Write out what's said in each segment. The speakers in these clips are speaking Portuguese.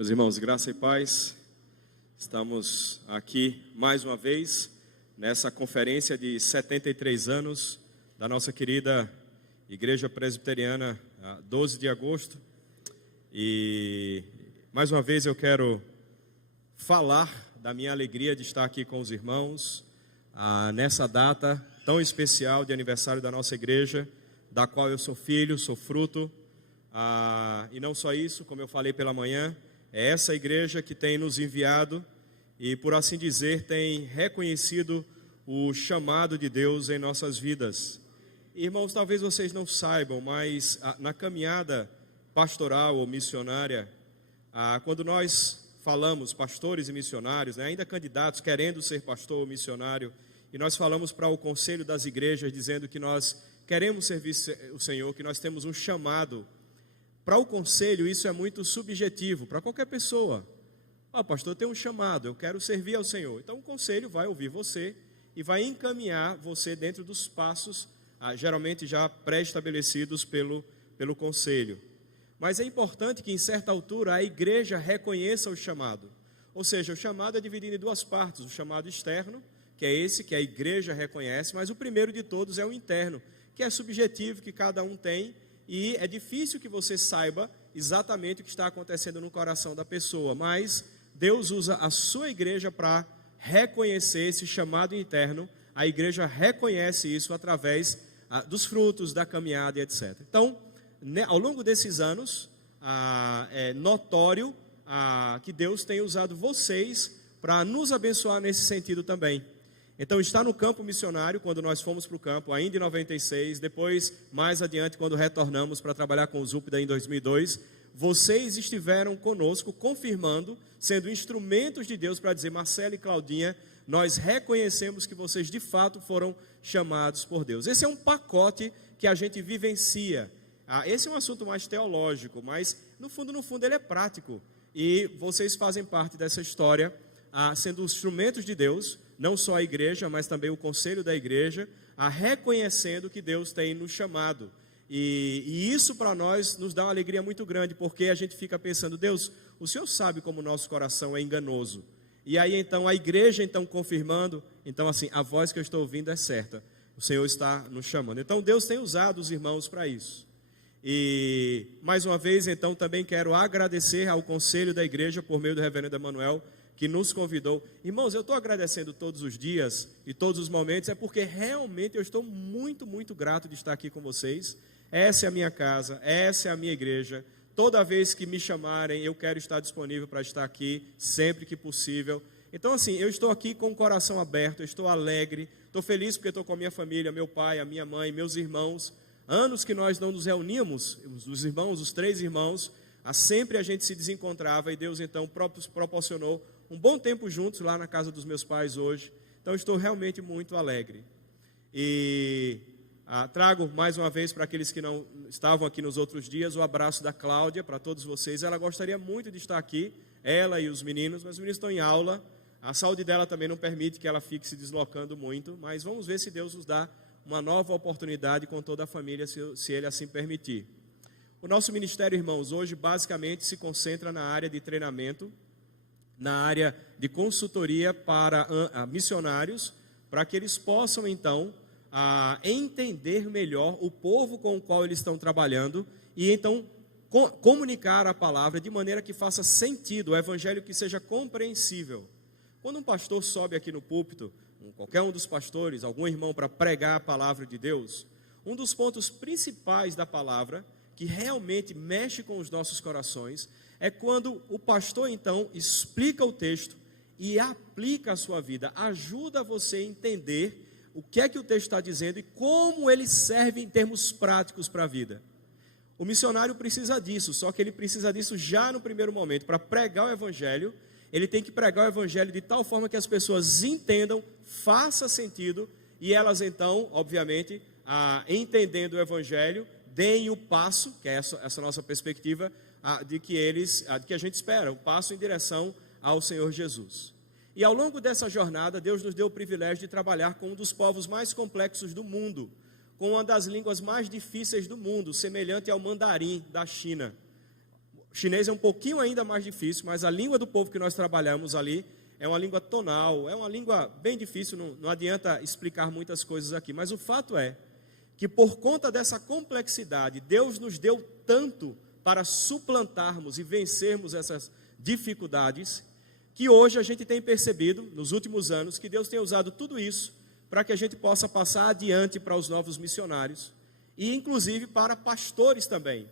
Meus irmãos, graça e paz, estamos aqui mais uma vez nessa conferência de 73 anos da nossa querida Igreja Presbiteriana, 12 de agosto, e mais uma vez eu quero falar da minha alegria de estar aqui com os irmãos nessa data tão especial de aniversário da nossa igreja, da qual eu sou filho, sou fruto, e não só isso, como eu falei pela manhã, é essa igreja que tem nos enviado e, por assim dizer, tem reconhecido o chamado de Deus em nossas vidas. Irmãos, talvez vocês não saibam, mas na caminhada pastoral ou missionária, quando nós falamos, pastores e missionários, ainda candidatos querendo ser pastor ou missionário, e nós falamos para o conselho das igrejas, dizendo que nós queremos servir o Senhor, que nós temos um chamado. Para o conselho, isso é muito subjetivo, para qualquer pessoa. Pastor, tem um chamado, eu quero servir ao Senhor. Então o conselho vai ouvir você e vai encaminhar você dentro dos passos, geralmente já pré-estabelecidos pelo conselho. Mas é importante que em certa altura a igreja reconheça o chamado. Ou seja, o chamado é dividido em duas partes, o chamado externo, que é esse que a igreja reconhece, mas o primeiro de todos é o interno, que é subjetivo, que cada um tem, e é difícil que você saiba exatamente o que está acontecendo no coração da pessoa, mas Deus usa a sua igreja para reconhecer esse chamado interno. A igreja reconhece isso através dos frutos da caminhada e etc. Então, ao longo desses anos, é notório que Deus tem usado vocês para nos abençoar nesse sentido também. Então, está no campo missionário, quando nós fomos para o campo, ainda em 96, depois, mais adiante, quando retornamos para trabalhar com o Zúpida em 2002, vocês estiveram conosco, confirmando, sendo instrumentos de Deus para dizer: Marcelo e Claudinha, nós reconhecemos que vocês de fato foram chamados por Deus. Esse é um pacote que a gente vivencia. Esse é um assunto mais teológico, mas no fundo ele é prático. E vocês fazem parte dessa história, sendo instrumentos de Deus, não só a igreja, mas também o conselho da igreja, reconhecendo que Deus tem nos chamado. E isso para nós nos dá uma alegria muito grande, porque a gente fica pensando: Deus, o Senhor sabe como o nosso coração é enganoso. E aí então a igreja confirmando, então assim, a voz que eu estou ouvindo é certa, o Senhor está nos chamando. Então Deus tem usado os irmãos para isso. E mais uma vez então também quero agradecer ao conselho da igreja por meio do reverendo Emanuel, que nos convidou. Irmãos, eu estou agradecendo todos os dias e todos os momentos, é porque realmente eu estou muito, muito grato de estar aqui com vocês. Essa é a minha casa, essa é a minha igreja. Toda vez que me chamarem, eu quero estar disponível para estar aqui, sempre que possível. Então assim, eu estou aqui com o coração aberto, eu estou alegre, estou feliz porque estou com a minha família, meu pai, a minha mãe, meus irmãos. Anos que nós não nos reuníamos, os irmãos, os 3 irmãos, sempre a gente se desencontrava, e Deus então proporcionou um bom tempo juntos lá na casa dos meus pais hoje. Então estou realmente muito alegre. E trago mais uma vez para aqueles que não estavam aqui nos outros dias o abraço da Cláudia para todos vocês. Ela gostaria muito de estar aqui, ela e os meninos, mas os meninos estão em aula. A saúde dela também não permite que ela fique se deslocando muito, mas vamos ver se Deus nos dá uma nova oportunidade com toda a família, se Ele assim permitir. O nosso ministério, irmãos, hoje basicamente se concentra na área de treinamento, na área de consultoria para missionários, para que eles possam então entender melhor o povo com o qual eles estão trabalhando e então comunicar a palavra de maneira que faça sentido, o evangelho que seja compreensível. Quando um pastor sobe aqui no púlpito, qualquer um dos pastores, algum irmão, para pregar a palavra de Deus, um dos pontos principais da palavra, que realmente mexe com os nossos corações, é quando o pastor então explica o texto e aplica a sua vida, ajuda você a entender o que é que o texto está dizendo e como ele serve em termos práticos para a vida. O missionário precisa disso, só que ele precisa disso já no primeiro momento. Para pregar o evangelho, ele tem que pregar o evangelho de tal forma que as pessoas entendam, faça sentido, e elas então, obviamente, entendendo o evangelho, deem o passo, que é essa nossa perspectiva, de que a gente espera, o passo em direção ao Senhor Jesus. E ao longo dessa jornada, Deus nos deu o privilégio de trabalhar com um dos povos mais complexos do mundo, com uma das línguas mais difíceis do mundo, semelhante ao mandarim da China. O chinês é um pouquinho ainda mais difícil, mas a língua do povo que nós trabalhamos ali é uma língua tonal, é uma língua bem difícil, não adianta explicar muitas coisas aqui. Mas o fato é que por conta dessa complexidade, Deus nos deu tanto para suplantarmos e vencermos essas dificuldades, que hoje a gente tem percebido, nos últimos anos, que Deus tem usado tudo isso para que a gente possa passar adiante para os novos missionários e inclusive para pastores também.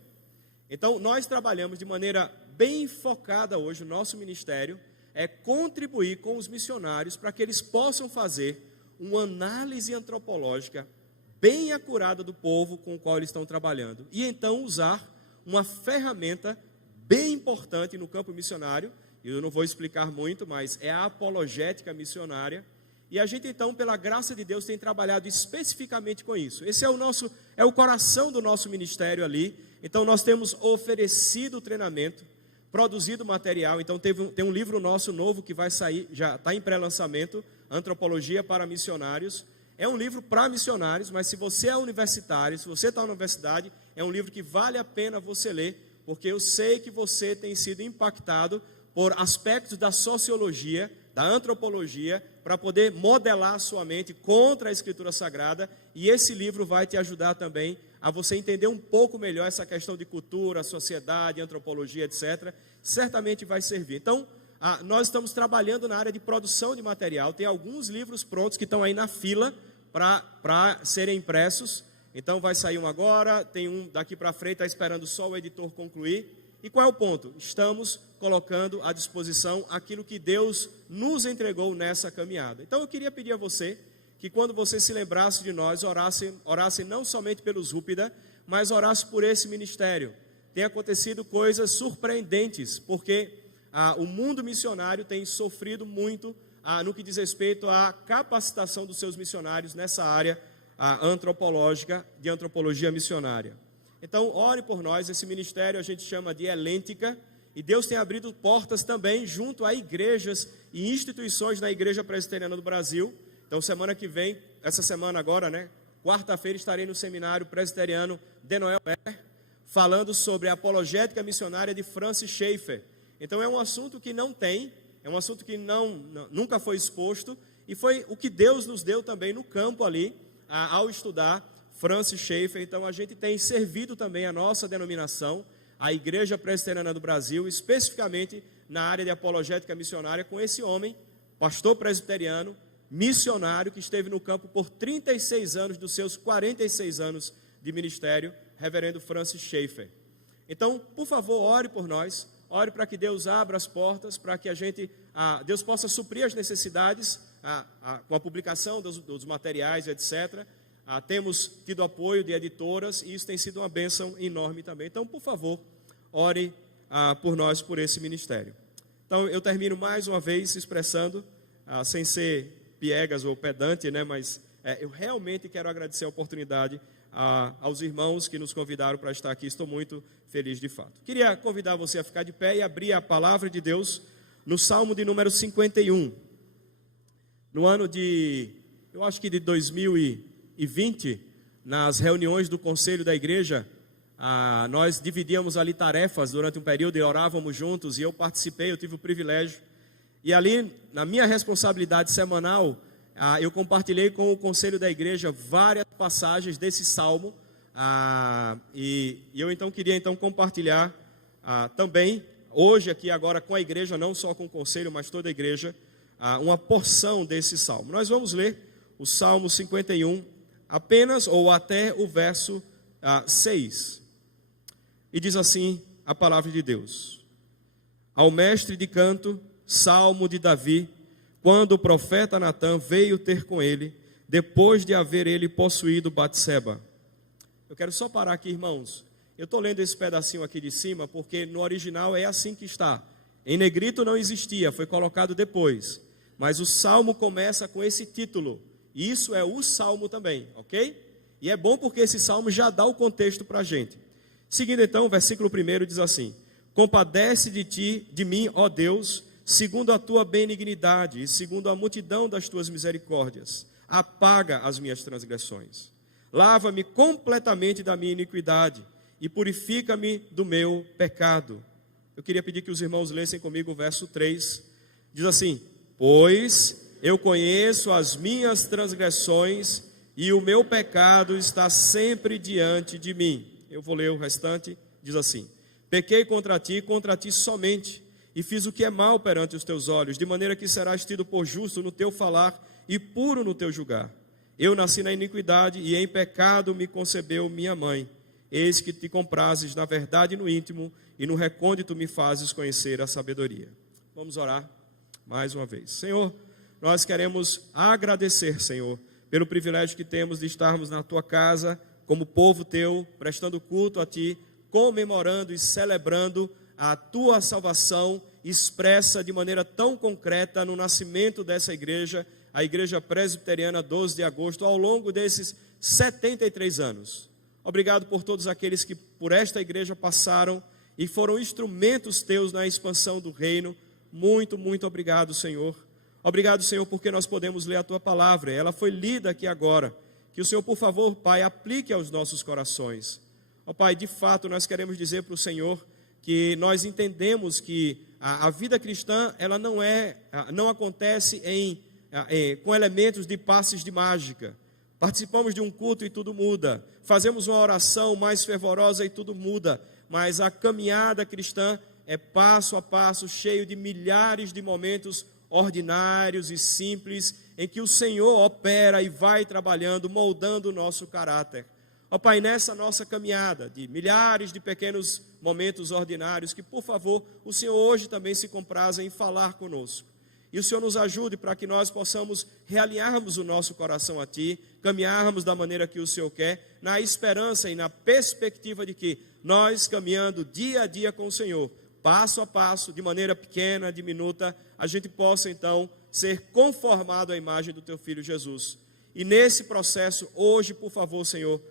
Então nós trabalhamos de maneira bem focada hoje, o nosso ministério é contribuir com os missionários para que eles possam fazer uma análise antropológica bem acurada do povo com o qual eles estão trabalhando e então usar uma ferramenta bem importante no campo missionário. Eu não vou explicar muito, mas é a apologética missionária. E a gente então, pela graça de Deus, tem trabalhado especificamente com isso. Esse é o coração do nosso ministério ali. Então nós temos oferecido treinamento, produzido material. Então tem um livro nosso novo que vai sair, já está em pré-lançamento, Antropologia para Missionários. É um livro para missionários, mas se você é universitário, se você está na universidade, é um livro que vale a pena você ler, porque eu sei que você tem sido impactado por aspectos da sociologia, da antropologia, para poder modelar a sua mente contra a Escritura Sagrada, e esse livro vai te ajudar também a você entender um pouco melhor essa questão de cultura, sociedade, antropologia, etc. Certamente vai servir. Então, nós estamos trabalhando na área de produção de material, tem alguns livros prontos que estão aí na fila para serem impressos. Então vai sair um agora, tem um daqui para frente, está esperando só o editor concluir. E qual é o ponto? Estamos colocando à disposição aquilo que Deus nos entregou nessa caminhada. Então eu queria pedir a você que quando você se lembrasse de nós, orasse não somente pelos Rúpida, mas orasse por esse ministério. Tem acontecido coisas surpreendentes, porque o mundo missionário tem sofrido muito no que diz respeito à capacitação dos seus missionários nessa área antropológica, de antropologia missionária. Então, ore por nós. Esse ministério a gente chama de Helêntica, e Deus tem abrido portas também junto a igrejas e instituições da Igreja Presbiteriana do Brasil. Então, semana que vem, essa semana agora, quarta-feira, estarei no seminário presbiteriano de Noel Ber, falando sobre a apologética missionária de Francis Schaeffer. Então, é um assunto que é um assunto que nunca foi exposto, e foi o que Deus nos deu também no campo ali, ao estudar Francis Schaeffer. Então a gente tem servido também a nossa denominação, a Igreja Presbiteriana do Brasil, especificamente na área de apologética missionária, com esse homem, pastor presbiteriano, missionário, que esteve no campo por 36 anos dos seus 46 anos de ministério, reverendo Francis Schaeffer. Então, por favor, ore por nós, ore para que Deus abra as portas, para que Deus possa suprir as necessidades com a publicação dos materiais, etc. Temos tido apoio de editoras e isso tem sido uma bênção enorme também. Então, por favor, ore por nós, por esse ministério. Então, eu termino mais uma vez expressando, sem ser piegas ou pedante, mas eu realmente quero agradecer a oportunidade aos irmãos que nos convidaram para estar aqui. Estou muito feliz de fato. Queria convidar você a ficar de pé e abrir a palavra de Deus no Salmo de número 51. No ano eu acho que de 2020, nas reuniões do conselho da igreja, nós dividíamos ali tarefas durante um período e orávamos juntos, e eu participei, eu tive o privilégio. E ali, na minha responsabilidade semanal, eu compartilhei com o conselho da igreja várias passagens desse salmo, e eu então queria compartilhar também, hoje aqui agora com a igreja, não só com o conselho, mas toda a igreja, uma porção desse salmo. Nós vamos ler o Salmo 51, apenas ou até o verso 6. E diz assim a palavra de Deus: ao mestre de canto, salmo de Davi, quando o profeta Natã veio ter com ele, depois de haver ele possuído Batseba. Eu quero só parar aqui, irmãos. Eu estou lendo esse pedacinho aqui de cima, porque no original é assim que está. Em negrito não existia, foi colocado depois. Mas o salmo começa com esse título. E isso é o salmo também, ok? E é bom porque esse salmo já dá o contexto para a gente. Seguindo então, o versículo 1 diz assim: compadece de mim, ó Deus, segundo a tua benignidade e segundo a multidão das tuas misericórdias. Apaga as minhas transgressões. Lava-me completamente da minha iniquidade e purifica-me do meu pecado. Eu queria pedir que os irmãos lessem comigo o verso 3. Diz assim: pois eu conheço as minhas transgressões e o meu pecado está sempre diante de mim. Eu vou ler o restante. Diz assim: pequei contra ti somente, e fiz o que é mal perante os teus olhos, de maneira que serás tido por justo no teu falar e puro no teu julgar. Eu nasci na iniquidade e em pecado me concebeu minha mãe. Eis que te comprases na verdade no íntimo, e no recôndito me fazes conhecer a sabedoria. Vamos orar mais uma vez. Senhor, nós queremos agradecer, Senhor, pelo privilégio que temos de estarmos na tua casa, como povo teu, prestando culto a ti, comemorando e celebrando a tua salvação expressa de maneira tão concreta no nascimento dessa igreja, a Igreja Presbiteriana 12 de agosto, ao longo desses 73 anos. Obrigado por todos aqueles que por esta igreja passaram e foram instrumentos teus na expansão do reino. Muito, muito obrigado, Senhor. Obrigado, Senhor, porque nós podemos ler a tua palavra. Ela foi lida aqui agora. Que o Senhor, por favor, Pai, aplique aos nossos corações. Ó Pai, de fato, nós queremos dizer para o Senhor que nós entendemos que a vida cristã, ela não acontece com elementos de passes de mágica. Participamos de um culto e tudo muda. Fazemos uma oração mais fervorosa e tudo muda. Mas a caminhada cristã é passo a passo, cheio de milhares de momentos ordinários e simples, em que o Senhor opera e vai trabalhando, moldando o nosso caráter. Ó Pai, nessa nossa caminhada de milhares de pequenos momentos ordinários, que por favor, o Senhor hoje também se compraza em falar conosco. E o Senhor nos ajude para que nós possamos realinharmos o nosso coração a Ti, caminharmos da maneira que o Senhor quer, na esperança e na perspectiva de que nós, caminhando dia a dia com o Senhor, passo a passo, de maneira pequena, diminuta, a gente possa então ser conformado à imagem do Teu Filho Jesus. E nesse processo, hoje, por favor, Senhor,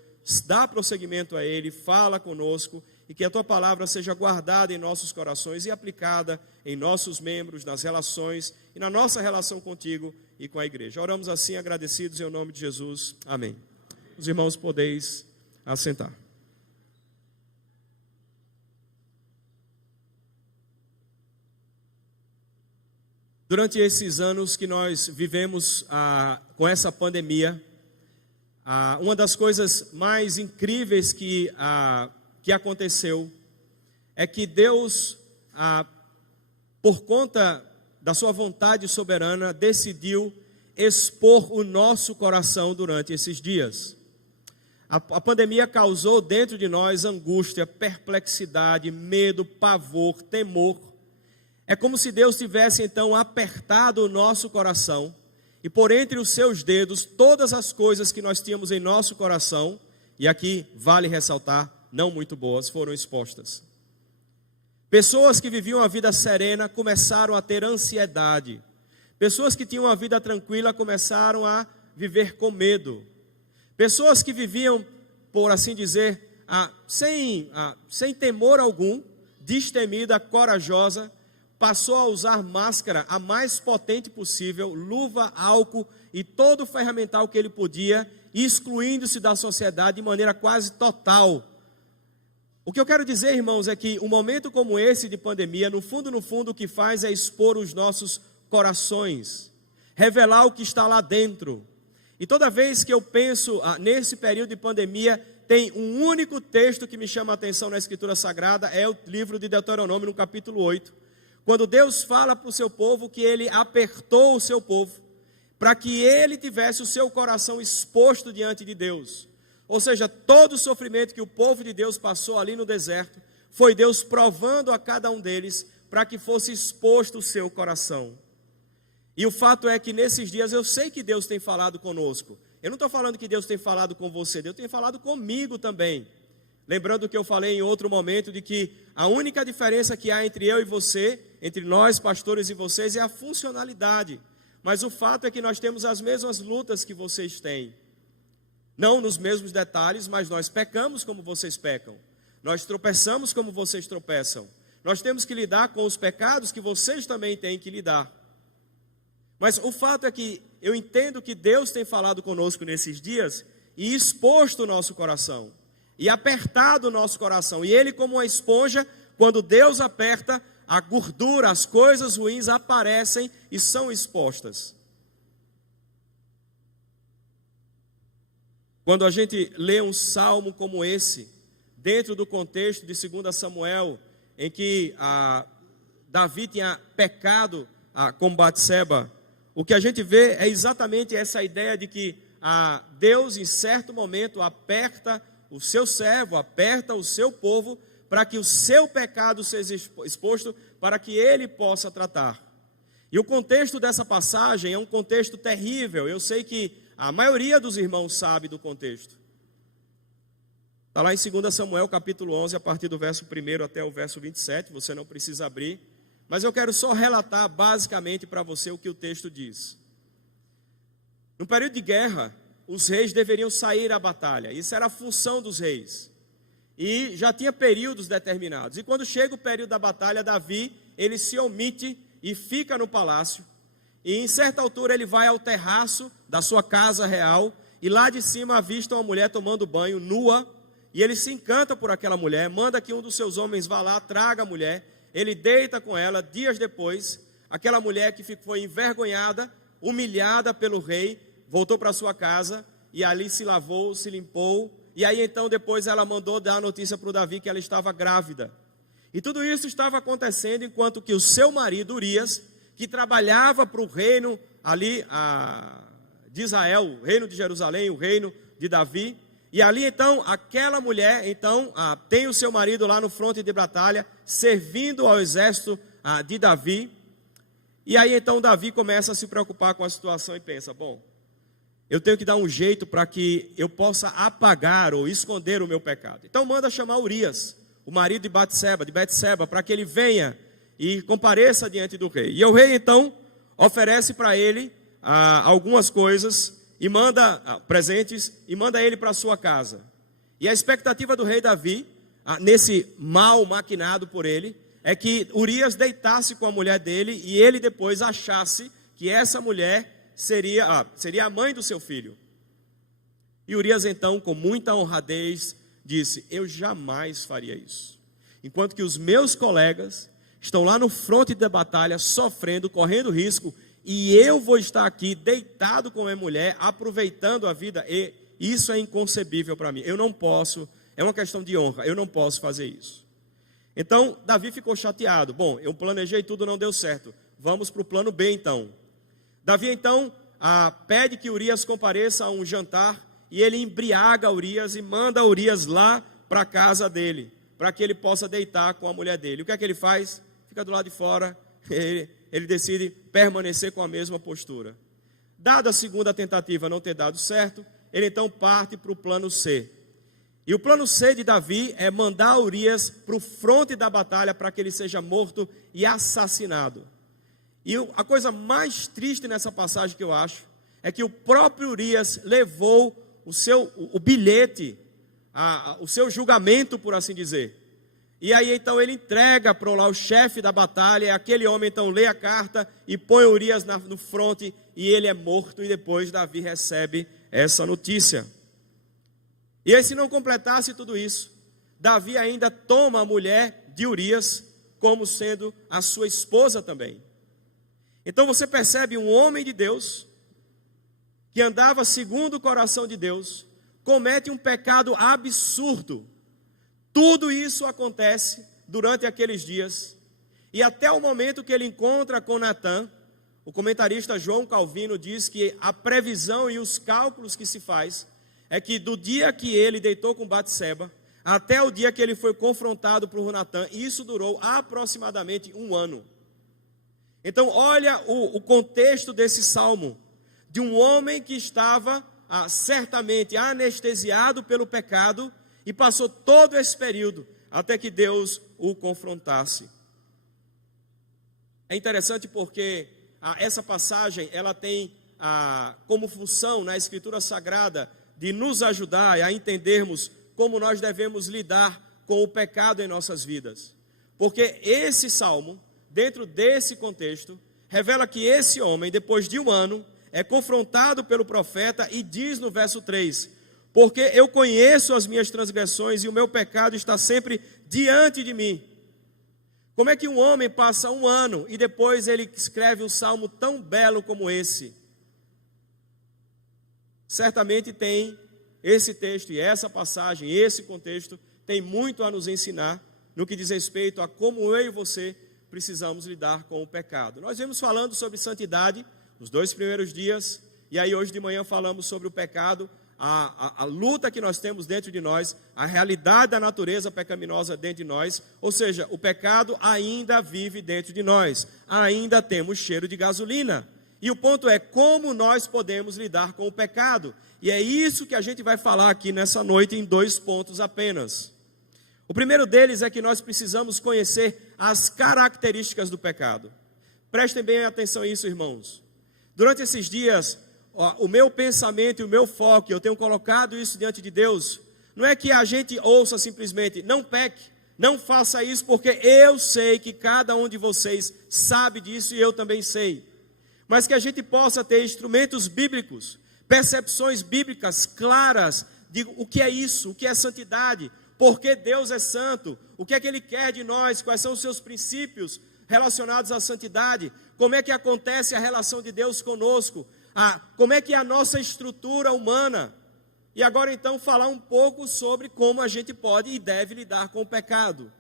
dá prosseguimento a ele, fala conosco, e que a Tua palavra seja guardada em nossos corações e aplicada em nossos membros, nas relações e na nossa relação contigo e com a igreja. Oramos assim, agradecidos em nome de Jesus. Amém. Os irmãos podeis assentar. Durante esses anos que nós vivemos com essa pandemia, uma das coisas mais incríveis que aconteceu é que Deus, por conta da sua vontade soberana, decidiu expor o nosso coração durante esses dias. A pandemia causou dentro de nós angústia, perplexidade, medo, pavor, temor. É como se Deus tivesse então apertado o nosso coração e por entre os seus dedos todas as coisas que nós tínhamos em nosso coração, e aqui vale ressaltar, não muito boas, foram expostas. Pessoas que viviam a vida serena começaram a ter ansiedade. Pessoas que tinham uma vida tranquila começaram a viver com medo. Pessoas que viviam, por assim dizer, sem temor algum, destemida, corajosa, passou a usar máscara a mais potente possível, luva, álcool e todo o ferramental que ele podia, excluindo-se da sociedade de maneira quase total. O que eu quero dizer, irmãos, é que um momento como esse de pandemia, no fundo, o que faz é expor os nossos corações, revelar o que está lá dentro. E toda vez que eu penso nesse período de pandemia, tem um único texto que me chama a atenção na Escritura Sagrada, é o livro de Deuteronômio, no capítulo 8, quando Deus fala para o seu povo que Ele apertou o seu povo, para que ele tivesse o seu coração exposto diante de Deus. Ou seja, todo o sofrimento que o povo de Deus passou ali no deserto, foi Deus provando a cada um deles, para que fosse exposto o seu coração. E o fato é que nesses dias eu sei que Deus tem falado conosco. Eu não estou falando que Deus tem falado com você, Deus tem falado comigo também. Lembrando que eu falei em outro momento de que a única diferença que há entre eu e você, entre nós pastores e vocês, é a funcionalidade. Mas o fato é que nós temos as mesmas lutas que vocês têm. Não nos mesmos detalhes, mas nós pecamos como vocês pecam. Nós tropeçamos como vocês tropeçam. Nós temos que lidar com os pecados que vocês também têm que lidar. Mas o fato é que eu entendo que Deus tem falado conosco nesses dias e exposto o nosso coração. E apertado o nosso coração. E Ele, como uma esponja, quando Deus aperta, a gordura, as coisas ruins aparecem e são expostas. Quando a gente lê um salmo como esse, dentro do contexto de 2 Samuel, em que Davi tinha pecado com Batseba, o que a gente vê é exatamente essa ideia de que Deus, em certo momento, aperta o seu servo, aperta o seu povo, para que o seu pecado seja exposto, para que ele possa tratar. E o contexto dessa passagem é um contexto terrível. Eu sei que a maioria dos irmãos sabe do contexto. Está lá em 2 Samuel, capítulo 11, a partir do verso 1 até o verso 27, você não precisa abrir. Mas eu quero só relatar basicamente para você o que o texto diz. No período de guerra, os reis deveriam sair à batalha. Isso era a função dos reis. E já tinha períodos determinados. E quando chega o período da batalha, Davi, ele se omite e fica no palácio. E em certa altura ele vai ao terraço da sua casa real. E lá de cima avista uma mulher tomando banho, nua. E ele se encanta por aquela mulher, manda que um dos seus homens vá lá, traga a mulher. Ele deita com ela. Dias depois, aquela mulher que foi envergonhada, humilhada pelo rei, voltou para sua casa e ali se lavou, se limpou. E aí então depois ela mandou dar a notícia para o Davi que ela estava grávida. E tudo isso estava acontecendo enquanto que o seu marido Urias, que trabalhava para o reino ali de Israel, o reino de Jerusalém, o reino de Davi. E ali então, aquela mulher então tem o seu marido lá no fronte de batalha, servindo ao exército de Davi. E aí então Davi começa a se preocupar com a situação e pensa, bom, eu tenho que dar um jeito para que eu possa apagar ou esconder o meu pecado. Então manda chamar Urias, o marido de Betseba, para que ele venha e compareça diante do rei. E o rei então oferece para ele algumas coisas e manda presentes e manda ele para sua casa. E a expectativa do rei Davi, nesse mal maquinado por ele, é que Urias deitasse com a mulher dele e ele depois achasse que essa mulher seria a mãe do seu filho. E Urias então, com muita honradez, disse, eu jamais faria isso. Enquanto que os meus colegas estão lá no fronte da batalha, sofrendo, correndo risco, e eu vou estar aqui deitado com a minha mulher, aproveitando a vida, e isso é inconcebível para mim. Eu não posso, é uma questão de honra, eu não posso fazer isso. Então, Davi ficou chateado. Bom, eu planejei tudo, não deu certo. Vamos para o plano B então. Davi então pede que Urias compareça a um jantar, e ele embriaga Urias e manda Urias lá para a casa dele, para que ele possa deitar com a mulher dele. O que é que ele faz? Fica do lado de fora, ele decide permanecer com a mesma postura. Dada a segunda tentativa não ter dado certo, ele então parte para o plano C. E o plano C de Davi é mandar Urias para o fronte da batalha para que ele seja morto e assassinado. E a coisa mais triste nessa passagem que eu acho, é que o próprio Urias levou o bilhete, o seu julgamento, por assim dizer. E aí então ele entrega para lá o chefe da batalha, e aquele homem então lê a carta e põe Urias no fronte, e ele é morto, e depois Davi recebe essa notícia. E aí, se não completasse tudo isso, Davi ainda toma a mulher de Urias como sendo a sua esposa também. Então você percebe um homem de Deus, que andava segundo o coração de Deus, comete um pecado absurdo. Tudo isso acontece durante aqueles dias, e até o momento que ele encontra com Natã. O comentarista João Calvino diz que a previsão e os cálculos que se faz é que do dia que ele deitou com Batseba até o dia que ele foi confrontado por Natã, isso durou aproximadamente 1 ano. Então olha o contexto desse salmo, de um homem que estava certamente anestesiado pelo pecado, e passou todo esse período até que Deus o confrontasse. É interessante porque essa passagem ela tem como função na Escritura Sagrada de nos ajudar a entendermos como nós devemos lidar com o pecado em nossas vidas. Porque esse salmo, dentro desse contexto, revela que esse homem, depois de 1 ano, é confrontado pelo profeta e diz no verso 3, porque eu conheço as minhas transgressões e o meu pecado está sempre diante de mim. Como é que um homem passa um ano e depois ele escreve um salmo tão belo como esse? Certamente tem esse texto e essa passagem, esse contexto, tem muito a nos ensinar no que diz respeito a como eu e você precisamos lidar com o pecado. Nós vemos falando sobre santidade nos 2 primeiros dias, e aí hoje de manhã falamos sobre o pecado, a luta que nós temos dentro de nós, a realidade da natureza pecaminosa dentro de nós, ou seja, o pecado ainda vive dentro de nós, ainda temos cheiro de gasolina. E o ponto é como nós podemos lidar com o pecado. E é isso que a gente vai falar aqui nessa noite em 2 pontos apenas. O primeiro deles é que nós precisamos conhecer as características do pecado. Prestem bem atenção a isso, irmãos. Durante esses dias, o meu pensamento e o meu foco, eu tenho colocado isso diante de Deus, não é que a gente ouça simplesmente, não peque, não faça isso, porque eu sei que cada um de vocês sabe disso e eu também sei. Mas que a gente possa ter instrumentos bíblicos, percepções bíblicas claras de o que é isso, o que é santidade, por que Deus é santo, o que é que Ele quer de nós, quais são os seus princípios relacionados à santidade, como é que acontece a relação de Deus conosco, como é que é a nossa estrutura humana. E agora então falar um pouco sobre como a gente pode e deve lidar com o pecado.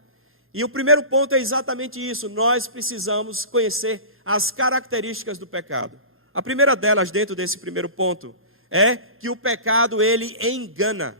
E o primeiro ponto é exatamente isso, nós precisamos conhecer as características do pecado. A primeira delas, dentro desse primeiro ponto, é que o pecado, ele engana.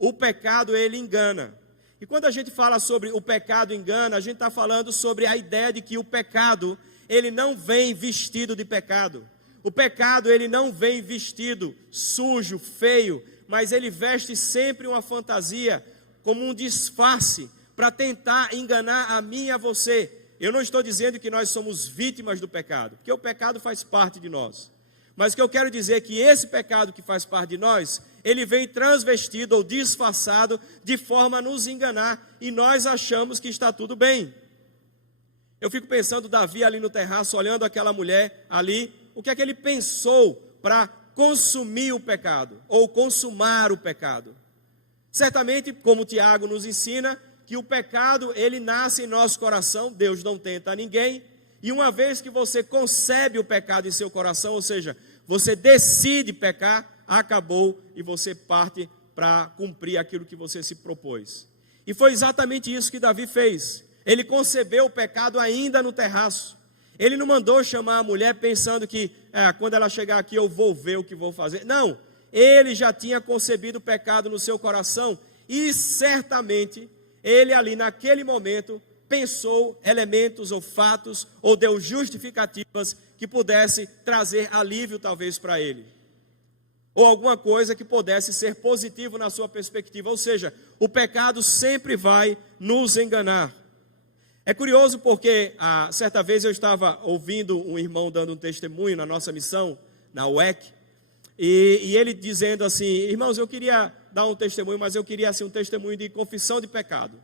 O pecado, ele engana. E quando a gente fala sobre o pecado engana, a gente está falando sobre a ideia de que o pecado, ele não vem vestido de pecado. O pecado, ele não vem vestido sujo, feio, mas ele veste sempre uma fantasia, como um disfarce, para tentar enganar a mim e a você. Eu não estou dizendo que nós somos vítimas do pecado, porque o pecado faz parte de nós. Mas o que eu quero dizer é que esse pecado que faz parte de nós, ele vem transvestido ou disfarçado de forma a nos enganar e nós achamos que está tudo bem. Eu fico pensando Davi ali no terraço, olhando aquela mulher ali, o que é que ele pensou para consumir o pecado ou consumar o pecado? Certamente, como Tiago nos ensina, que o pecado, ele nasce em nosso coração, Deus não tenta a ninguém, e uma vez que você concebe o pecado em seu coração, ou seja, você decide pecar, acabou, e você parte para cumprir aquilo que você se propôs. E foi exatamente isso que Davi fez, ele concebeu o pecado ainda no terraço, ele não mandou chamar a mulher pensando que, quando ela chegar aqui eu vou ver o que vou fazer, não, ele já tinha concebido o pecado no seu coração, e certamente, ele ali naquele momento pensou elementos ou fatos ou deu justificativas que pudesse trazer alívio talvez para ele. Ou alguma coisa que pudesse ser positivo na sua perspectiva. Ou seja, o pecado sempre vai nos enganar. É curioso porque certa vez eu estava ouvindo um irmão dando um testemunho na nossa missão, na UEC, e ele dizendo assim, irmãos, eu queria dar um testemunho, mas eu queria assim, um testemunho de confissão de pecado.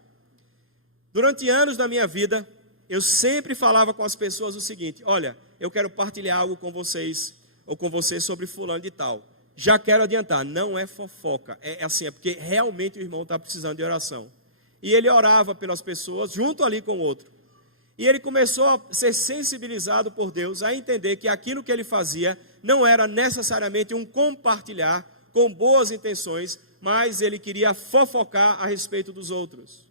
Durante anos da minha vida, eu sempre falava com as pessoas o seguinte, olha, eu quero partilhar algo com vocês, ou com você sobre fulano de tal. Já quero adiantar, não é fofoca, é assim, é porque realmente o irmão está precisando de oração. E ele orava pelas pessoas, junto ali com o outro. E ele começou a ser sensibilizado por Deus, a entender que aquilo que ele fazia não era necessariamente um compartilhar com boas intenções, mas ele queria fofocar a respeito dos outros.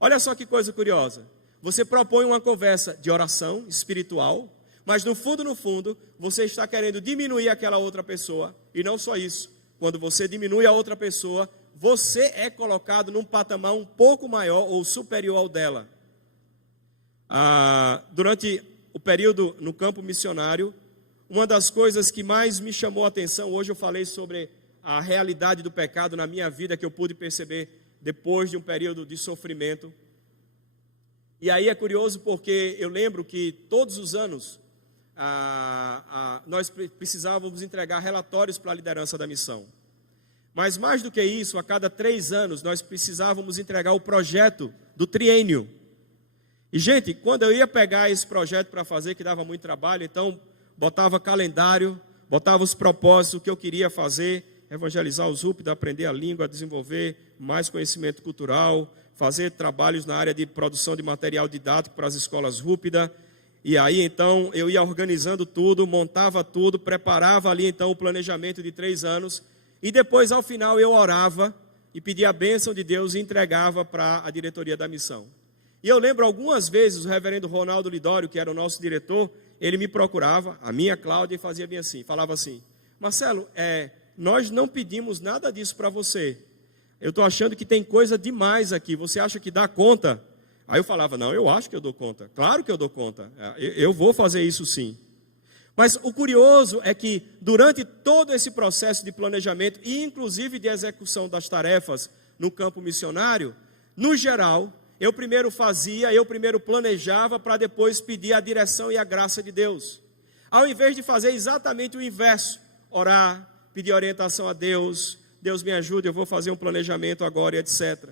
Olha só que coisa curiosa, você propõe uma conversa de oração espiritual, mas no fundo, você está querendo diminuir aquela outra pessoa, e não só isso, quando você diminui a outra pessoa, você é colocado num patamar um pouco maior ou superior ao dela. Durante o período no campo missionário, uma das coisas que mais me chamou a atenção, hoje eu falei sobre a realidade do pecado na minha vida, que eu pude perceber depois de um período de sofrimento. E aí é curioso porque eu lembro que todos os anos nós precisávamos entregar relatórios para a liderança da missão. Mas mais do que isso, a cada 3 anos nós precisávamos entregar o projeto do triênio. E gente, quando eu ia pegar esse projeto para fazer, que dava muito trabalho, então botava calendário, botava os propósitos, o que eu queria fazer, evangelizar os Rúpida, aprender a língua, desenvolver mais conhecimento cultural, fazer trabalhos na área de produção de material didático para as escolas Rúpida. E aí, então, eu ia organizando tudo, montava tudo, preparava ali, então, o planejamento de 3 anos. E depois, ao final, eu orava e pedia a bênção de Deus e entregava para a diretoria da missão. E eu lembro algumas vezes o reverendo Ronaldo Lidório, que era o nosso diretor, ele me procurava, a minha Cláudia, e fazia bem assim, falava assim: Marcelo, nós não pedimos nada disso para você. Eu estou achando que tem coisa demais aqui, você acha que dá conta? Aí eu falava: não, eu acho que eu dou conta, claro que eu dou conta, eu vou fazer isso sim. Mas o curioso é que durante todo esse processo de planejamento e inclusive de execução das tarefas no campo missionário, no geral, eu primeiro planejava para depois pedir a direção e a graça de Deus. Ao invés de fazer exatamente o inverso, orar, pedir orientação a Deus, Deus me ajude, eu vou fazer um planejamento agora, etc.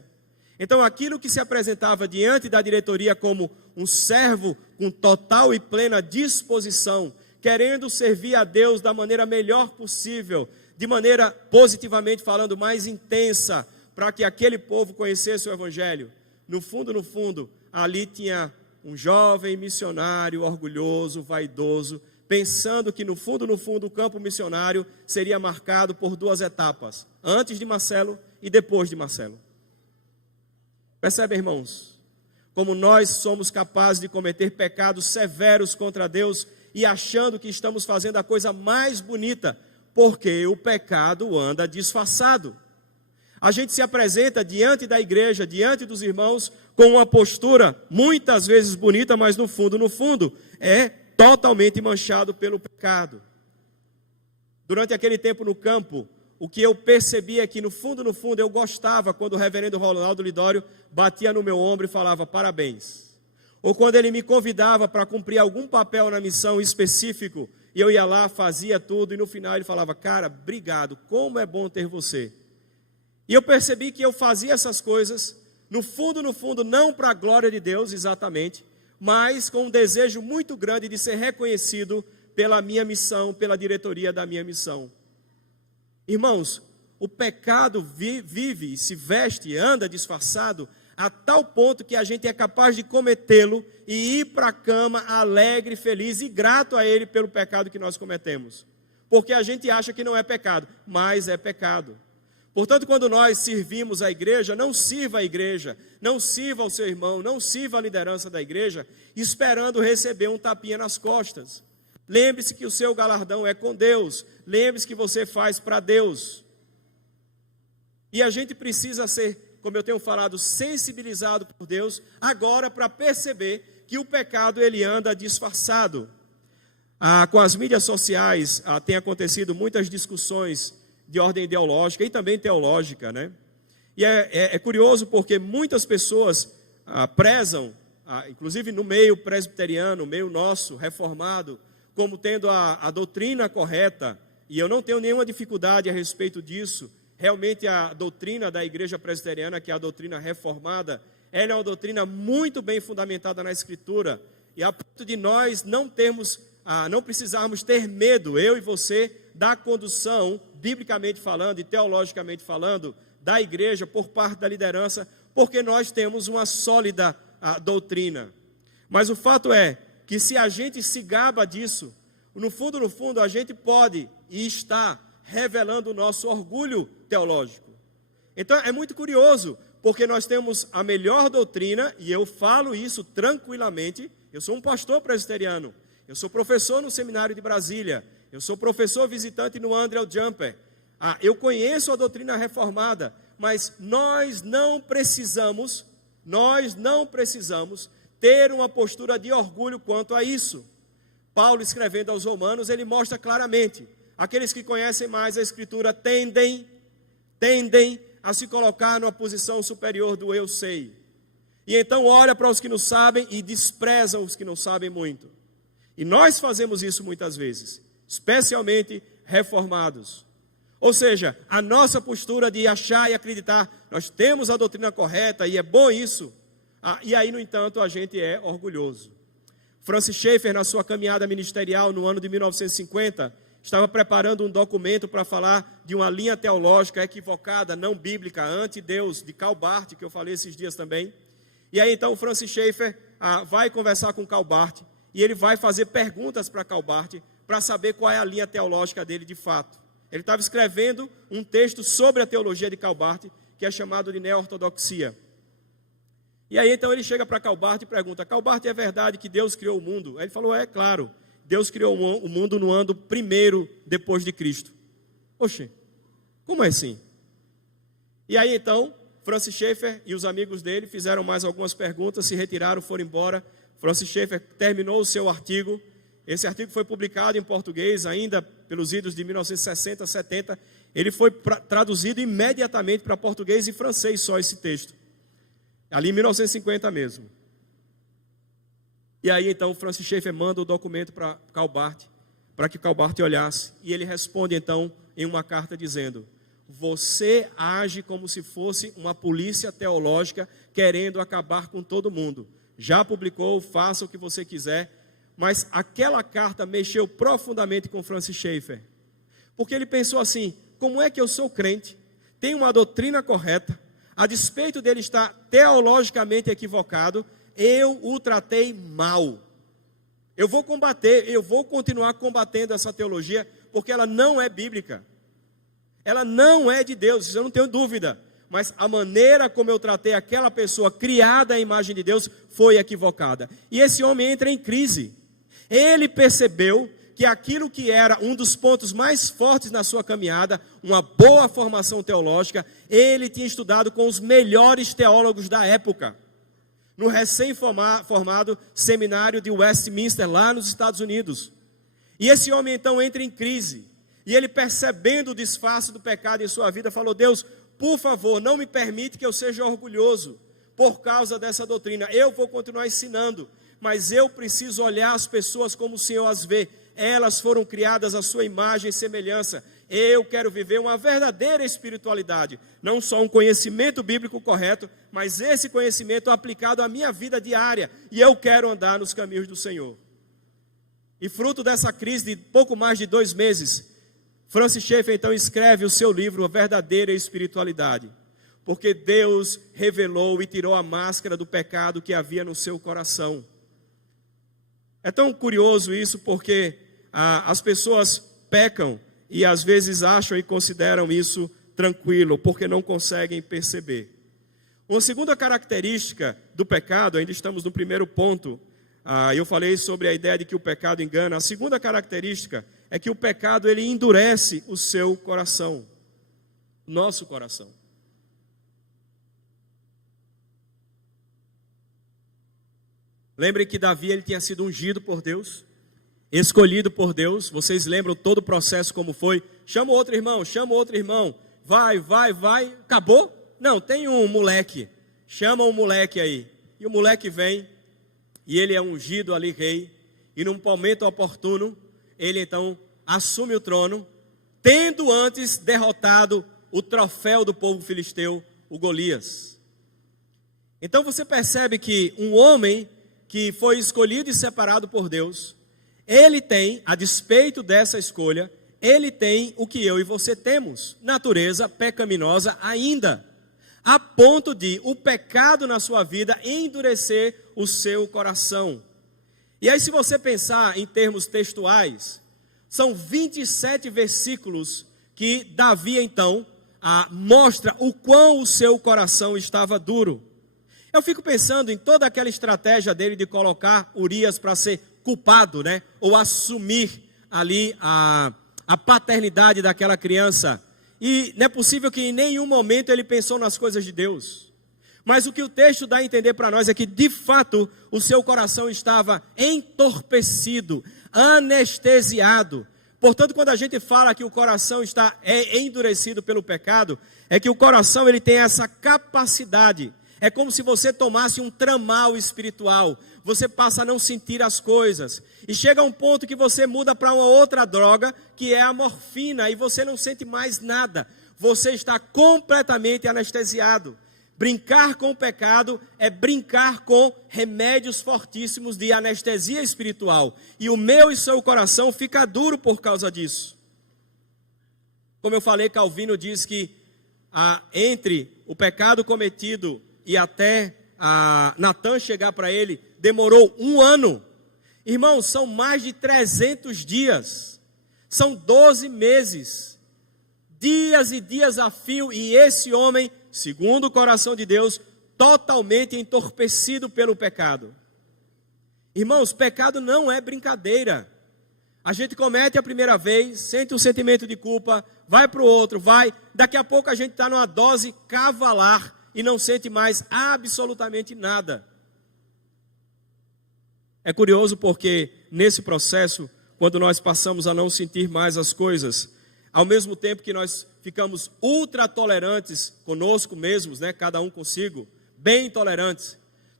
Então, aquilo que se apresentava diante da diretoria como um servo com total e plena disposição, querendo servir a Deus da maneira melhor possível, de maneira, positivamente falando, mais intensa, para que aquele povo conhecesse o Evangelho. No fundo, ali tinha um jovem missionário orgulhoso, vaidoso, pensando que no fundo, o campo missionário seria marcado por 2 etapas, antes de Marcelo e depois de Marcelo. Percebem, irmãos, como nós somos capazes de cometer pecados severos contra Deus e achando que estamos fazendo a coisa mais bonita, porque o pecado anda disfarçado. A gente se apresenta diante da igreja, diante dos irmãos, com uma postura muitas vezes bonita, mas no fundo, é totalmente manchado pelo pecado. Durante aquele tempo no campo, o que eu percebi é que no fundo, eu gostava quando o reverendo Ronaldo Lidório batia no meu ombro e falava parabéns. Ou quando ele me convidava para cumprir algum papel na missão específico, e eu ia lá, fazia tudo, e no final ele falava: cara, obrigado, como é bom ter você. E eu percebi que eu fazia essas coisas, no fundo, não para a glória de Deus exatamente, mas com um desejo muito grande de ser reconhecido pela minha missão, pela diretoria da minha missão. Irmãos, o pecado vive, se veste, anda disfarçado, a tal ponto que a gente é capaz de cometê-lo e ir para a cama alegre, feliz e grato a ele pelo pecado que nós cometemos. Porque a gente acha que não é pecado, mas é pecado. Portanto, quando nós servimos a igreja, não sirva a igreja, não sirva ao seu irmão, não sirva a liderança da igreja, esperando receber um tapinha nas costas. Lembre-se que o seu galardão é com Deus, lembre-se que você faz para Deus. E a gente precisa ser, como eu tenho falado, sensibilizado por Deus, agora para perceber que o pecado ele anda disfarçado. Com as mídias sociais tem acontecido muitas discussões de ordem ideológica e também teológica, né? E é curioso porque muitas pessoas prezam, inclusive no meio presbiteriano, meio nosso, reformado, como tendo a doutrina correta, e eu não tenho nenhuma dificuldade a respeito disso. Realmente a doutrina da igreja presbiteriana, que é a doutrina reformada, ela é uma doutrina muito bem fundamentada na Escritura, e a ponto de nós não precisarmos ter medo, eu e você, da condução, biblicamente falando e teologicamente falando, da igreja por parte da liderança, porque nós temos uma sólida doutrina. Mas o fato é que se a gente se gaba disso, no fundo, a gente pode e está revelando o nosso orgulho teológico. Então é muito curioso, porque nós temos a melhor doutrina, e eu falo isso tranquilamente. Eu sou um pastor presbiteriano, eu sou professor no seminário de Brasília, eu sou professor visitante no Andrew Jumper. Eu conheço a doutrina reformada, mas nós não precisamos ter uma postura de orgulho quanto a isso. Paulo, escrevendo aos Romanos, ele mostra claramente: aqueles que conhecem mais a Escritura tendem a se colocar numa posição superior do eu sei. E então olha para os que não sabem e despreza os que não sabem muito. E nós fazemos isso muitas vezes, especialmente reformados. Ou seja, a nossa postura de achar e acreditar, nós temos a doutrina correta e é bom isso. E aí, no entanto, a gente é orgulhoso. Francis Schaeffer, na sua caminhada ministerial no ano de 1950, estava preparando um documento para falar de uma linha teológica equivocada, não bíblica, anti-Deus, de Karl Barth, que eu falei esses dias também. E aí então o Francis Schaeffer vai conversar com Karl Barth, e ele vai fazer perguntas para Karl Barth, para saber qual é a linha teológica dele de fato. Ele estava escrevendo um texto sobre a teologia de Karl Barth, que é chamado de neo-ortodoxia. E aí então ele chega para Karl Barth e pergunta: Karl Barth, é verdade que Deus criou o mundo? Aí ele falou: é claro, Deus criou o mundo no ano primeiro depois de Cristo. Oxe, como é assim? E aí então, Francis Schaeffer e os amigos dele fizeram mais algumas perguntas, se retiraram, foram embora. Francis Schaeffer terminou o seu artigo. Esse artigo foi publicado em português ainda pelos idos de 1960, 70. Ele foi traduzido imediatamente para português e francês só esse texto. Ali em 1950 mesmo. E aí então Francis Schaeffer manda o documento para Karl Barth, para que Karl Barth olhasse. E ele responde então em uma carta dizendo: você age como se fosse uma polícia teológica querendo acabar com todo mundo. Já publicou, faça o que você quiser. Mas aquela carta mexeu profundamente com Francis Schaeffer. Porque ele pensou assim: como é que eu sou crente, tenho uma doutrina correta, a despeito dele estar teologicamente equivocado, eu o tratei mal. Eu vou combater, eu vou continuar combatendo essa teologia, porque ela não é bíblica. Ela não é de Deus, isso eu não tenho dúvida. Mas a maneira como eu tratei aquela pessoa criada à imagem de Deus foi equivocada. E esse homem entra em crise. Ele percebeu que aquilo que era um dos pontos mais fortes na sua caminhada, uma boa formação teológica, ele tinha estudado com os melhores teólogos da época, no recém-formado seminário de Westminster, lá nos Estados Unidos. E esse homem então entra em crise, e ele, percebendo o disfarce do pecado em sua vida, falou: Deus, por favor, não me permite que eu seja orgulhoso por causa dessa doutrina. Eu vou continuar ensinando, mas eu preciso olhar as pessoas como o Senhor as vê. Elas foram criadas à sua imagem e semelhança. Eu quero viver uma verdadeira espiritualidade, não só um conhecimento bíblico correto, mas esse conhecimento aplicado à minha vida diária, e eu quero andar nos caminhos do Senhor. E fruto dessa crise de pouco mais de 2 meses, Francis Schaeffer então escreve o seu livro, A Verdadeira Espiritualidade, porque Deus revelou e tirou a máscara do pecado que havia no seu coração. É tão curioso isso, porque as pessoas pecam e às vezes acham e consideram isso tranquilo, porque não conseguem perceber. Uma segunda característica do pecado, ainda estamos no primeiro ponto, eu falei sobre a ideia de que o pecado engana. A segunda característica é que o pecado, ele endurece o seu coração, nosso coração. Lembrem que Davi, ele tinha sido ungido por Deus, escolhido por Deus. Vocês lembram todo o processo como foi? Chama outro irmão, vai, acabou? Não, tem um moleque, chama um moleque aí. E o moleque vem, e ele é ungido ali rei, e num momento oportuno, ele então assume o trono, tendo antes derrotado o troféu do povo filisteu, o Golias. Então você percebe que um homem que foi escolhido e separado por Deus, ele tem, a despeito dessa escolha, ele tem o que eu e você temos, natureza pecaminosa ainda, a ponto de o pecado na sua vida endurecer o seu coração. E aí, se você pensar em termos textuais, são 27 versículos que Davi então mostra o quão o seu coração estava duro. Eu fico pensando em toda aquela estratégia dele de colocar Urias para ser culpado, né? Ou assumir ali a paternidade daquela criança. E não é possível que em nenhum momento ele pensou nas coisas de Deus. Mas o que o texto dá a entender para nós é que, de fato, o seu coração estava entorpecido, anestesiado. Portanto, quando a gente fala que o coração está endurecido pelo pecado, é que o coração, ele tem essa capacidade. É como se você tomasse um tramal espiritual. Você passa a não sentir as coisas. E chega a um ponto que você muda para uma outra droga, que é a morfina, e você não sente mais nada. Você está completamente anestesiado. Brincar com o pecado é brincar com remédios fortíssimos de anestesia espiritual. E o meu e seu coração fica duro por causa disso. Como eu falei, Calvino diz que entre o pecado cometido e até Natan chegar para ele, demorou 1 ano. Irmãos, são mais de 300 dias. São 12 meses. Dias e dias a fio. E esse homem, segundo o coração de Deus, totalmente entorpecido pelo pecado. Irmãos, pecado não é brincadeira. A gente comete a primeira vez, sente um sentimento de culpa, vai para o outro, daqui a pouco a gente está numa dose cavalar e não sente mais absolutamente nada. É curioso porque nesse processo, quando nós passamos a não sentir mais as coisas, ao mesmo tempo que nós ficamos ultra tolerantes conosco mesmos, né, cada um consigo, bem tolerantes,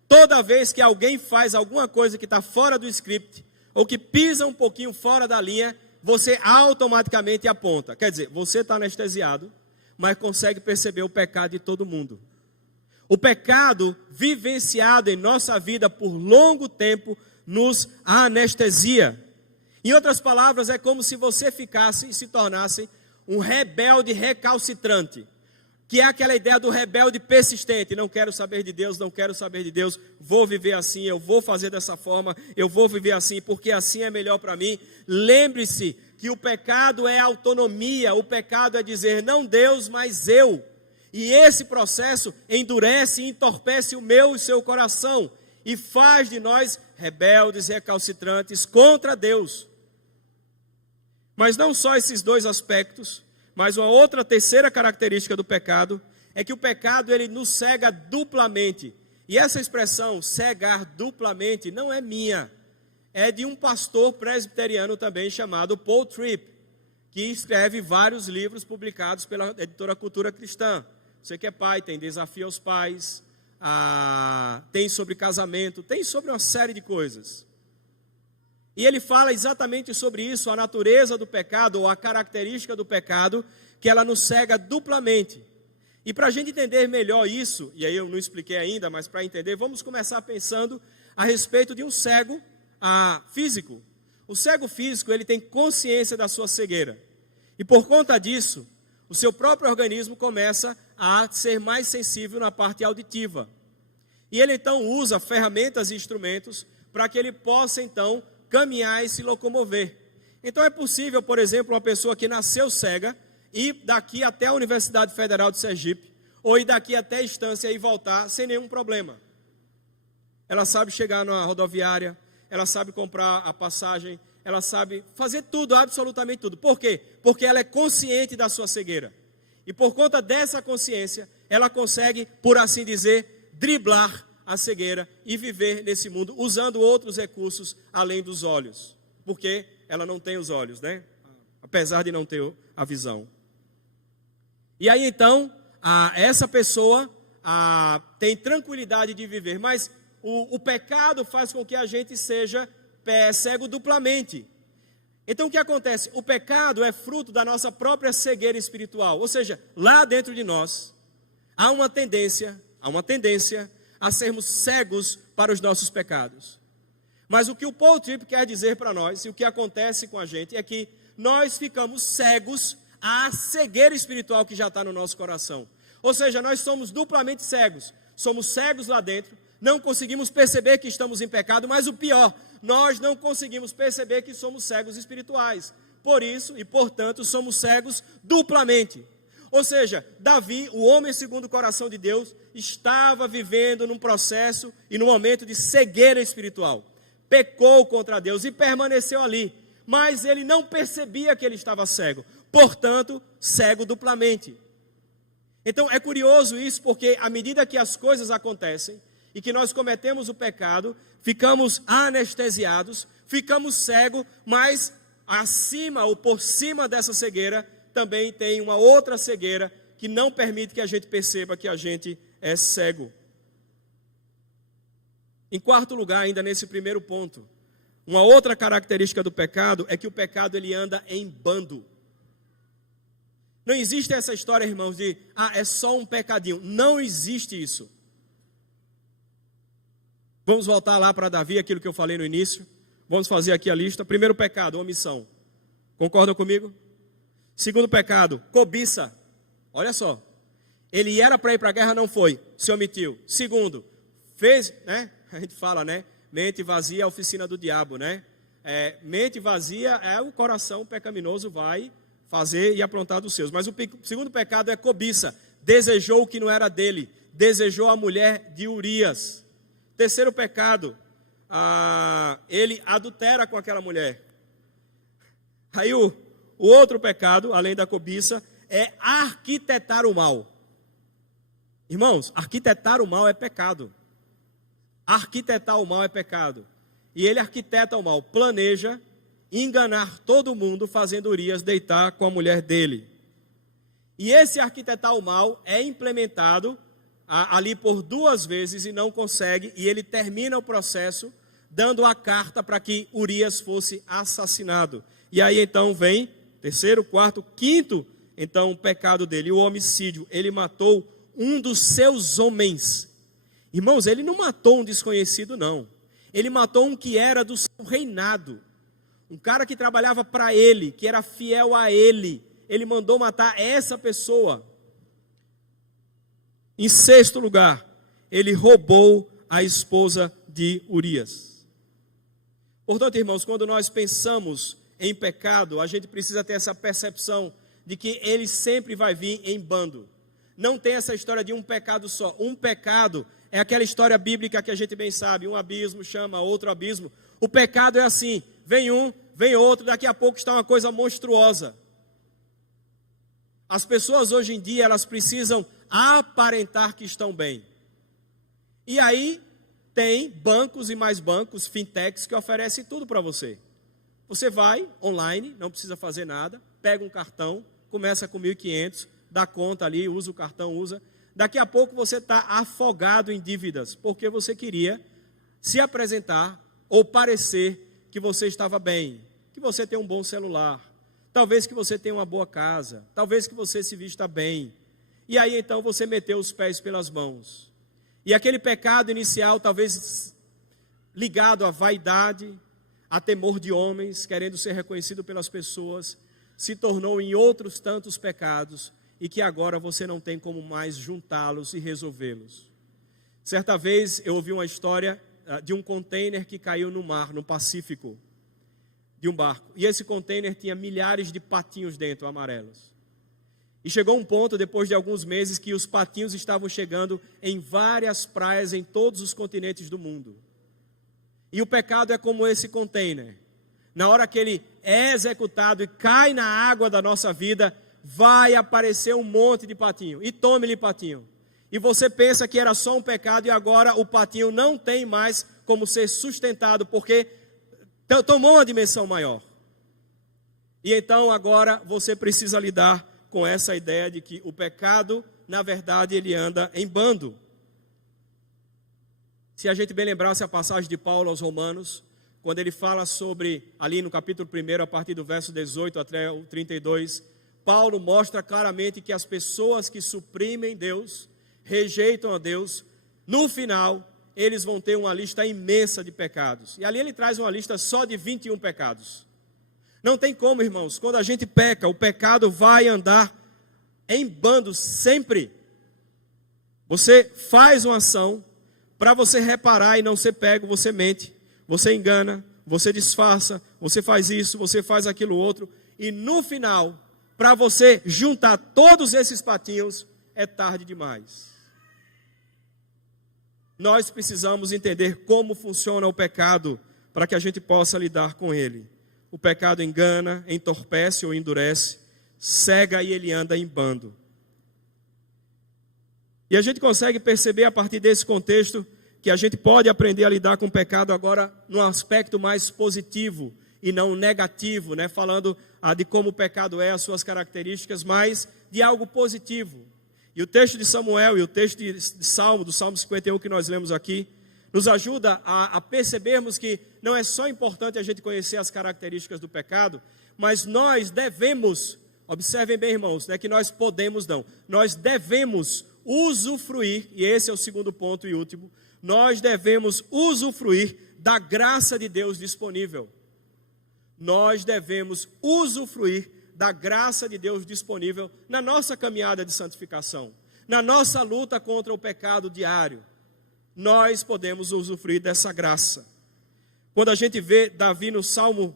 toda vez que alguém faz alguma coisa que está fora do script, ou que pisa um pouquinho fora da linha, você automaticamente aponta. Quer dizer, você está anestesiado, mas consegue perceber o pecado de todo mundo. O pecado vivenciado em nossa vida por longo tempo nos anestesia. Em outras palavras, é como se você ficasse e se tornasse um rebelde recalcitrante, que é aquela ideia do rebelde persistente. Não quero saber de Deus, não quero saber de Deus, vou viver assim, eu vou fazer dessa forma, eu vou viver assim, porque assim é melhor para mim. Lembre-se que o pecado é autonomia, o pecado é dizer não Deus, mas eu. E esse processo endurece e entorpece o meu e seu coração e faz de nós rebeldes recalcitrantes contra Deus. Mas não só esses dois aspectos, mas uma outra terceira característica do pecado é que o pecado ele nos cega duplamente. E essa expressão, cegar duplamente, não é minha. É de um pastor presbiteriano também chamado Paul Tripp, que escreve vários livros publicados pela editora Cultura Cristã. Você que é pai, tem Desafio aos Pais, tem sobre casamento, tem sobre uma série de coisas. E ele fala exatamente sobre isso, a natureza do pecado, ou a característica do pecado, que ela nos cega duplamente. E para a gente entender melhor isso, e aí eu não expliquei ainda, mas para entender, vamos começar pensando a respeito de um cego físico. O cego físico, ele tem consciência da sua cegueira. E por conta disso, o seu próprio organismo começa a ser mais sensível na parte auditiva. E ele então usa ferramentas e instrumentos para que ele possa então caminhar e se locomover. Então é possível, por exemplo, uma pessoa que nasceu cega, ir daqui até a Universidade Federal de Sergipe, ou ir daqui até a Estância e voltar sem nenhum problema. Ela sabe chegar na rodoviária, ela sabe comprar a passagem, ela sabe fazer tudo, absolutamente tudo. Por quê? Porque ela é consciente da sua cegueira. E por conta dessa consciência, ela consegue, por assim dizer, driblar a cegueira e viver nesse mundo usando outros recursos além dos olhos. Porque ela não tem os olhos, né? Apesar de não ter a visão. E aí então, essa pessoa tem tranquilidade de viver, mas o pecado faz com que a gente seja cego duplamente. Então o que acontece? O pecado é fruto da nossa própria cegueira espiritual, ou seja, lá dentro de nós há uma tendência a sermos cegos para os nossos pecados. Mas o que o Paul Tripp quer dizer para nós, e o que acontece com a gente, é que nós ficamos cegos à cegueira espiritual que já está no nosso coração. Ou seja, nós somos duplamente cegos. Somos cegos lá dentro, não conseguimos perceber que estamos em pecado, mas o pior, nós não conseguimos perceber que somos cegos espirituais. Por isso e portanto somos cegos duplamente. Ou seja, Davi, o homem segundo o coração de Deus, estava vivendo num processo e num momento de cegueira espiritual. Pecou contra Deus e permaneceu ali, mas ele não percebia que ele estava cego, portanto, cego duplamente. Então é curioso isso, porque à medida que as coisas acontecem e que nós cometemos o pecado, ficamos anestesiados, ficamos cegos, mas acima ou por cima dessa cegueira também tem uma outra cegueira que não permite que a gente perceba que a gente é cego. Em quarto lugar, ainda nesse primeiro ponto, uma outra característica do pecado é que o pecado ele anda em bando. Não existe essa história, irmãos, de, é só um pecadinho. Não existe isso. Vamos voltar lá para Davi, aquilo que eu falei no início. Vamos fazer aqui a lista. Primeiro pecado, omissão. Concordam comigo? Segundo pecado, cobiça. Olha só. Ele era para ir para a guerra, não foi. Se omitiu. Segundo, fez, né? A gente fala, né? Mente vazia é a oficina do diabo, né? Mente vazia é o coração pecaminoso vai fazer e aprontar dos seus. Mas o segundo pecado é cobiça. Desejou o que não era dele. Desejou a mulher de Urias. Terceiro pecado, ele adultera com aquela mulher. Aí o outro pecado, além da cobiça, é arquitetar o mal. Irmãos, arquitetar o mal é pecado. Arquitetar o mal é pecado. E ele arquiteta o mal, planeja enganar todo mundo, fazendo Urias deitar com a mulher dele. E esse arquitetar o mal é implementado ali por 2 vezes e não consegue, e ele termina o processo dando a carta para que Urias fosse assassinado. E aí então vem terceiro, quarto, quinto, então o pecado dele, o homicídio. Ele matou um dos seus homens. Irmãos, ele não matou um desconhecido, não. Ele matou um que era do seu reinado. Um cara que trabalhava para ele, que era fiel a ele. Ele mandou matar essa pessoa. Em sexto lugar, ele roubou a esposa de Urias. Portanto, irmãos, quando nós pensamos em pecado, a gente precisa ter essa percepção de que ele sempre vai vir em bando. Não tem essa história de um pecado só. Um pecado é aquela história bíblica que a gente bem sabe. Um abismo chama outro abismo. O pecado é assim, vem um, vem outro, daqui a pouco está uma coisa monstruosa. As pessoas hoje em dia, elas precisam aparentar que estão bem. E aí, tem bancos e mais bancos, fintechs, que oferecem tudo para você. Você vai online, não precisa fazer nada, pega um cartão, começa com 1.500, dá conta ali, usa o cartão, usa. Daqui a pouco você está afogado em dívidas, porque você queria se apresentar ou parecer que você estava bem, que você tem um bom celular, talvez que você tenha uma boa casa, talvez que você se vista bem. E aí então você meteu os pés pelas mãos. E aquele pecado inicial, talvez ligado à vaidade, a temor de homens, querendo ser reconhecido pelas pessoas, se tornou em outros tantos pecados, e que agora você não tem como mais juntá-los e resolvê-los. Certa vez eu ouvi uma história de um container que caiu no mar, no Pacífico, de um barco. E esse container tinha milhares de patinhos dentro, amarelos. E chegou um ponto, depois de alguns meses, que os patinhos estavam chegando em várias praias em todos os continentes do mundo. E o pecado é como esse container. Na hora que ele é executado e cai na água da nossa vida, vai aparecer um monte de patinho. E tome-lhe patinho. E você pensa que era só um pecado e agora o patinho não tem mais como ser sustentado, porque tomou uma dimensão maior. E então agora você precisa lidar com essa ideia de que o pecado, na verdade, ele anda em bando. Se a gente bem lembrasse a passagem de Paulo aos Romanos, quando ele fala sobre, ali no capítulo 1, a partir do verso 18 até o 32, Paulo mostra claramente que as pessoas que suprimem Deus, rejeitam a Deus, no final, eles vão ter uma lista imensa de pecados. E ali ele traz uma lista só de 21 pecados. Não tem como, irmãos, quando a gente peca, o pecado vai andar em bando sempre. Você faz uma ação, para você reparar e não ser pego, você mente, você engana, você disfarça, você faz isso, você faz aquilo outro, e no final, para você juntar todos esses patinhos, é tarde demais. Nós precisamos entender como funciona o pecado, para que a gente possa lidar com ele. O pecado engana, entorpece ou endurece, cega e ele anda em bando. E a gente consegue perceber a partir desse contexto que a gente pode aprender a lidar com o pecado agora num aspecto mais positivo e não negativo, né? Falando de como o pecado é, as suas características, mas de algo positivo. E o texto de Samuel e o texto de Salmo, do Salmo 51 que nós lemos aqui, nos ajuda a percebermos que não é só importante a gente conhecer as características do pecado, mas nós devemos observem bem, irmãos, não é que nós podemos não, nós devemos usufruir, e esse é o segundo ponto e último, nós devemos usufruir da graça de Deus disponível. Nós devemos usufruir da graça de Deus disponível na nossa caminhada de santificação, na nossa luta contra o pecado diário. Nós podemos usufruir dessa graça. Quando a gente vê Davi no Salmo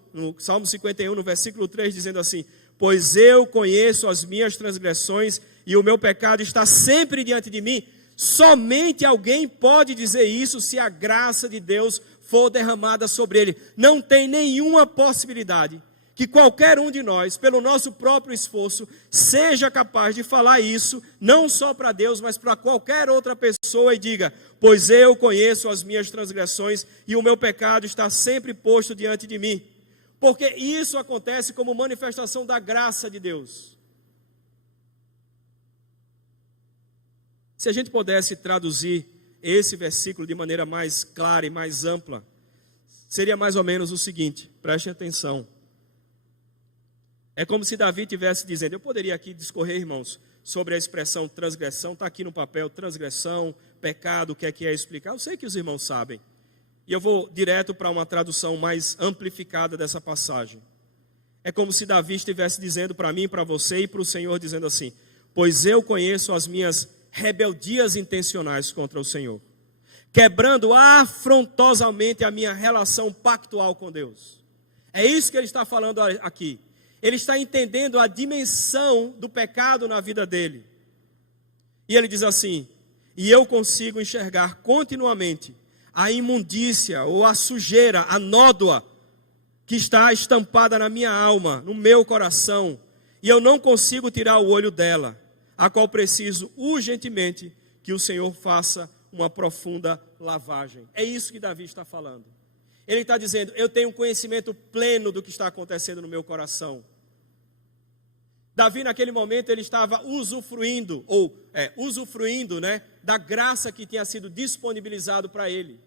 51, no versículo 3, dizendo assim: pois eu conheço as minhas transgressões e o meu pecado está sempre diante de mim. Somente alguém pode dizer isso se a graça de Deus for derramada sobre ele. Não tem nenhuma possibilidade que qualquer um de nós, pelo nosso próprio esforço, seja capaz de falar isso, não só para Deus, mas para qualquer outra pessoa e diga: pois eu conheço as minhas transgressões e o meu pecado está sempre posto diante de mim. Porque isso acontece como manifestação da graça de Deus. Se a gente pudesse traduzir esse versículo de maneira mais clara e mais ampla, seria mais ou menos o seguinte, prestem atenção. É como se Davi estivesse dizendo, eu poderia aqui discorrer, irmãos, sobre a expressão transgressão, está aqui no papel, transgressão, pecado, o que é explicar, eu sei que os irmãos sabem. E eu vou direto para uma tradução mais amplificada dessa passagem. É como se Davi estivesse dizendo para mim, para você e para o Senhor, dizendo assim: pois eu conheço as minhas rebeldias intencionais contra o Senhor, quebrando afrontosamente a minha relação pactual com Deus. É isso que ele está falando aqui. Ele está entendendo a dimensão do pecado na vida dele. E ele diz assim: e eu consigo enxergar continuamente a imundícia ou a sujeira, a nódoa que está estampada na minha alma, no meu coração, e eu não consigo tirar o olho dela, a qual preciso urgentemente que o Senhor faça uma profunda lavagem. É isso que Davi está falando. Ele está dizendo: eu tenho conhecimento pleno do que está acontecendo no meu coração. Davi, naquele momento, ele estava usufruindo, da graça que tinha sido disponibilizado para ele.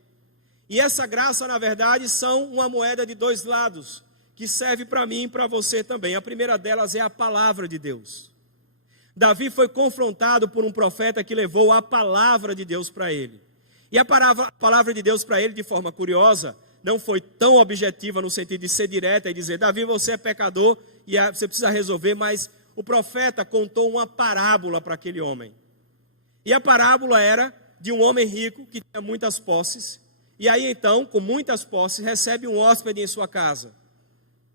E essa graça, na verdade, são uma moeda de dois lados, que serve para mim e para você também. A primeira delas é a palavra de Deus. Davi foi confrontado por um profeta que levou a palavra de Deus para ele. E a palavra de Deus para ele, de forma curiosa, não foi tão objetiva no sentido de ser direta e dizer: Davi, você é pecador e você precisa resolver, mas o profeta contou uma parábola para aquele homem. E a parábola era de um homem rico que tinha muitas posses, e aí então, com muitas posses, recebe um hóspede em sua casa.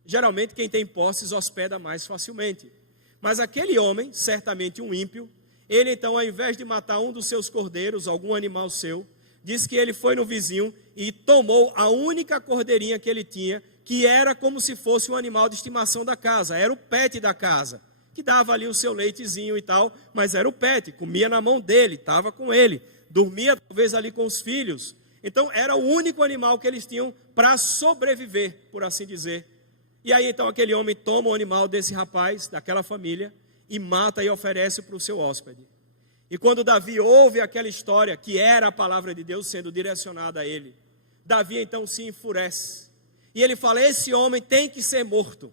Geralmente quem tem posses hospeda mais facilmente. Mas aquele homem, certamente um ímpio, ele então, ao invés de matar um dos seus cordeiros, algum animal seu, diz que ele foi no vizinho e tomou a única cordeirinha que ele tinha, que era como se fosse um animal de estimação da casa, era o pet da casa, que dava ali o seu leitezinho e tal, mas era o pet, comia na mão dele, estava com ele, dormia talvez ali com os filhos. Então era o único animal que eles tinham para sobreviver, por assim dizer. E aí então aquele homem toma o animal desse rapaz, daquela família, e mata e oferece para o seu hóspede. E quando Davi ouve aquela história, que era a palavra de Deus sendo direcionada a ele, Davi então se enfurece. E ele fala: esse homem tem que ser morto.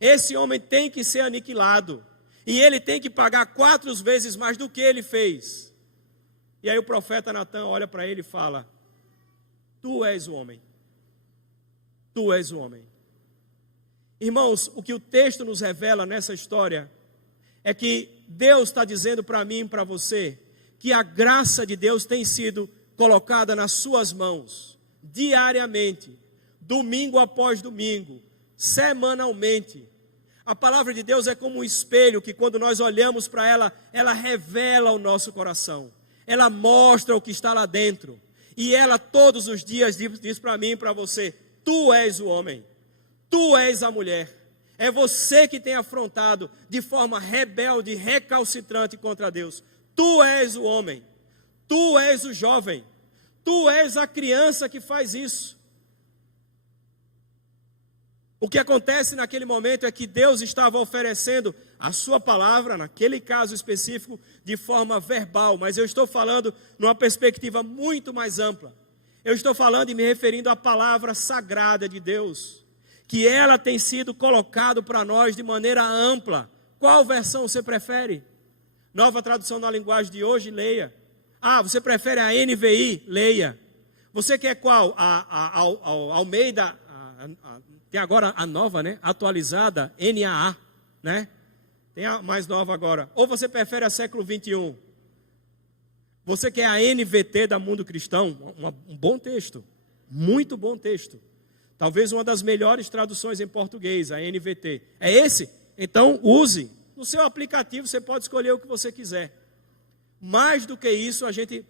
Esse homem tem que ser aniquilado. E ele tem que pagar 4 vezes mais do que ele fez. E aí o profeta Natan olha para ele e fala: tu és o homem. Tu és o homem. Irmãos, o que o texto nos revela nessa história é que Deus está dizendo para mim e para você que a graça de Deus tem sido colocada nas suas mãos, diariamente, domingo após domingo, semanalmente. A palavra de Deus é como um espelho que, quando nós olhamos para ela, ela revela o nosso coração, ela mostra o que está lá dentro, e ela todos os dias diz para mim e para você: tu és o homem, tu és a mulher. É você que tem afrontado de forma rebelde, recalcitrante contra Deus. Tu és o homem, tu és o jovem, tu és a criança que faz isso. O que acontece naquele momento é que Deus estava oferecendo a sua palavra, naquele caso específico, de forma verbal, mas eu estou falando numa perspectiva muito mais ampla. Eu estou falando e me referindo à palavra sagrada de Deus, que ela tem sido colocada para nós de maneira ampla, Qual versão você prefere? Nova tradução na linguagem de hoje, leia. Ah, você prefere a NVI? Leia. Você quer qual? A Almeida, tem agora a nova, né? Atualizada, NAA, né? Tem a mais nova agora. Ou você prefere a século 21? Você quer a NVT da Mundo Cristão? Um bom texto, muito bom texto. Talvez uma das melhores traduções em português, a NVT. É esse? Então use. No seu aplicativo você pode escolher o que você quiser. Mais do que isso, a gente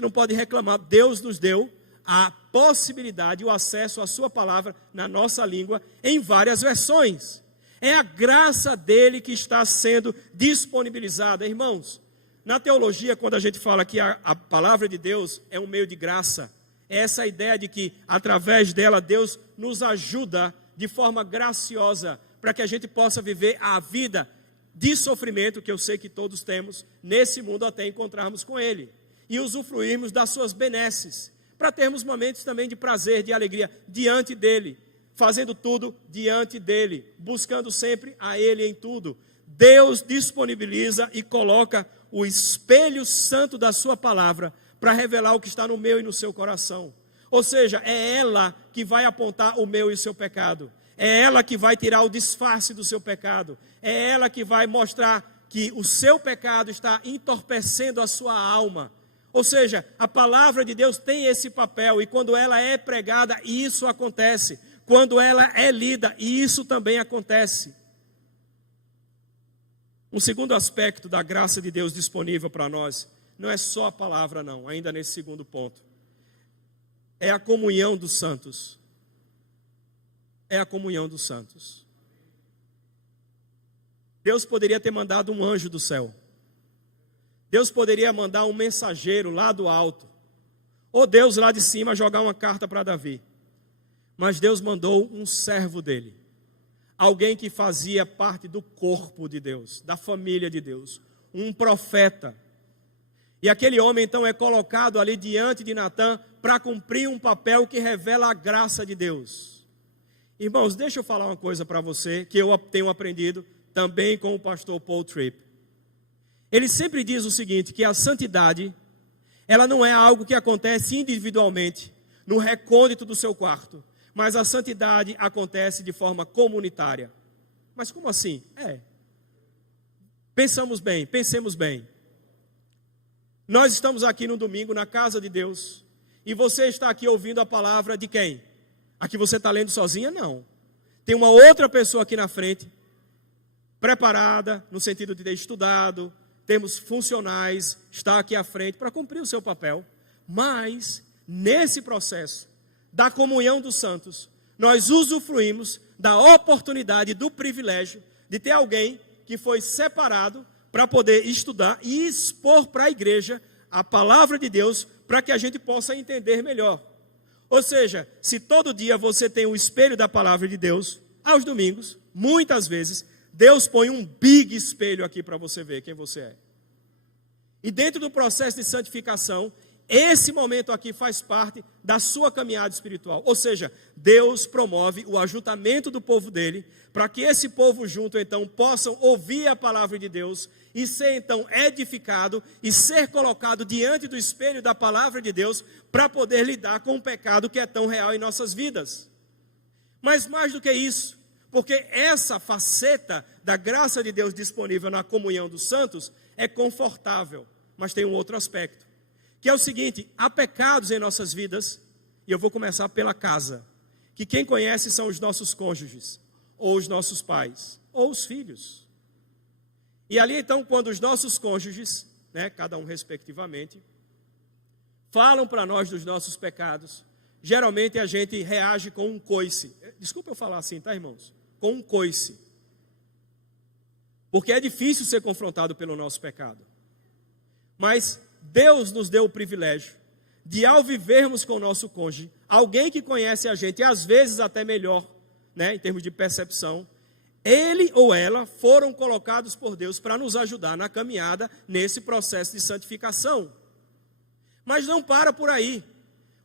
não pode reclamar. Deus nos deu a possibilidade, o acesso à sua palavra na nossa língua em várias versões. É a graça dele que está sendo disponibilizada, irmãos. Na teologia, quando a gente fala que a palavra de Deus é um meio de graça, é essa ideia de que através dela Deus nos ajuda de forma graciosa para que a gente possa viver a vida de sofrimento que eu sei que todos temos nesse mundo até encontrarmos com Ele e usufruirmos das suas benesses, para termos momentos também de prazer, de alegria diante dEle, fazendo tudo diante dEle, buscando sempre a Ele em tudo. Deus disponibiliza e coloca o espelho santo da sua palavra para revelar o que está no meu e no seu coração. Ou seja, é ela que vai apontar o meu e o seu pecado. É ela que vai tirar o disfarce do seu pecado. É ela que vai mostrar que o seu pecado está entorpecendo a sua alma. Ou seja, a palavra de Deus tem esse papel, e quando ela é pregada, isso acontece. Quando ela é lida, isso também acontece. Um segundo aspecto da graça de Deus disponível para nós, não é só a palavra não, ainda nesse segundo ponto. É a comunhão dos santos. É a comunhão dos santos. Deus poderia ter mandado um anjo do céu. Deus poderia mandar um mensageiro lá do alto. Ou Deus lá de cima jogar uma carta para Davi. Mas Deus mandou um servo dele. Alguém que fazia parte do corpo de Deus, da família de Deus. Um profeta. E aquele homem então é colocado ali diante de Natã para cumprir um papel que revela a graça de Deus. Irmãos, deixa eu falar uma coisa para você que eu tenho aprendido também com o pastor Paul Tripp. Ele sempre diz o seguinte, que a santidade, ela não é algo que acontece individualmente, no recôndito do seu quarto, mas a santidade acontece de forma comunitária. Mas como assim? Pensemos bem. Nós estamos aqui no domingo na casa de Deus, e você está aqui ouvindo a palavra de quem? A que você está lendo sozinha? Não. Tem uma outra pessoa aqui na frente, preparada, no sentido de ter estudado, temos funcionais, está aqui à frente para cumprir o seu papel. Mas, nesse processo da comunhão dos santos, nós usufruímos da oportunidade, do privilégio de ter alguém que foi separado para poder estudar e expor para a igreja a palavra de Deus, para que a gente possa entender melhor. Ou seja, se todo dia você tem o espelho da palavra de Deus, aos domingos, muitas vezes, Deus põe um big espelho aqui para você ver quem você é. E dentro do processo de santificação, esse momento aqui faz parte da sua caminhada espiritual. Ou seja, Deus promove o ajuntamento do povo dele, para que esse povo junto então possam ouvir a palavra de Deus e ser então edificado e ser colocado diante do espelho da palavra de Deus para poder lidar com o pecado que é tão real em nossas vidas. Mas mais do que isso, porque essa faceta da graça de Deus disponível na comunhão dos santos é confortável, mas tem um outro aspecto, que é o seguinte: há pecados em nossas vidas, e eu vou começar pela casa, que quem conhece são os nossos cônjuges, ou os nossos pais, ou os filhos. E ali então, quando os nossos cônjuges, cada um respectivamente, falam para nós dos nossos pecados, geralmente a gente reage com um coice. Desculpa eu falar assim, tá, irmãos? Com um coice. Porque é difícil ser confrontado pelo nosso pecado. Mas Deus nos deu o privilégio de, ao vivermos com o nosso cônjuge, alguém que conhece a gente, e às vezes até melhor, em termos de percepção, ele ou ela foram colocados por Deus para nos ajudar na caminhada nesse processo de santificação. Mas não para por aí.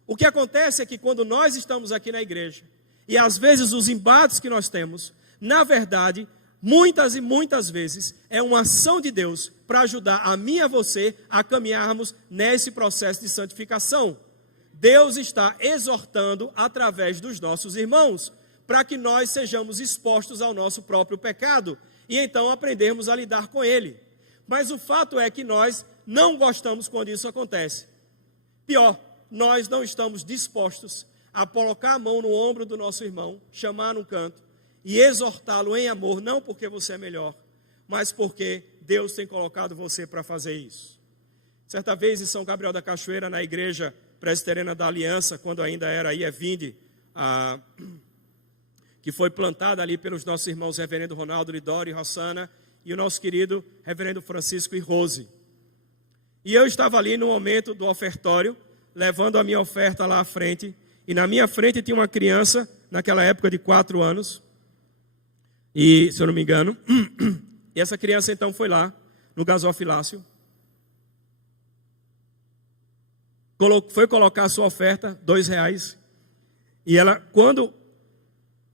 O que acontece é que quando nós estamos aqui na igreja, e às vezes os embates que nós temos, na verdade, muitas e muitas vezes é uma ação de Deus para ajudar a mim e a você a caminharmos nesse processo de santificação. Deus está exortando através dos nossos irmãos para que nós sejamos expostos ao nosso próprio pecado e então aprendermos a lidar com ele. Mas o fato é que nós não gostamos quando isso acontece. Pior, nós não estamos dispostos a colocar a mão no ombro do nosso irmão, chamar no canto e exortá-lo em amor, não porque você é melhor, mas porque Deus tem colocado você para fazer isso. Certa vez em São Gabriel da Cachoeira, na igreja presbiteriana da Aliança, quando ainda era IEVINDE, que foi plantada ali pelos nossos irmãos reverendo Ronaldo, Lidório e Rossana, e o nosso querido reverendo Francisco e Rose. E eu estava ali no momento do ofertório, levando a minha oferta lá à frente, e na minha frente tinha uma criança, naquela época de 4 anos, e, se eu não me engano, e essa criança então foi lá, no gasofilácio, foi colocar a sua oferta, R$2, e ela, quando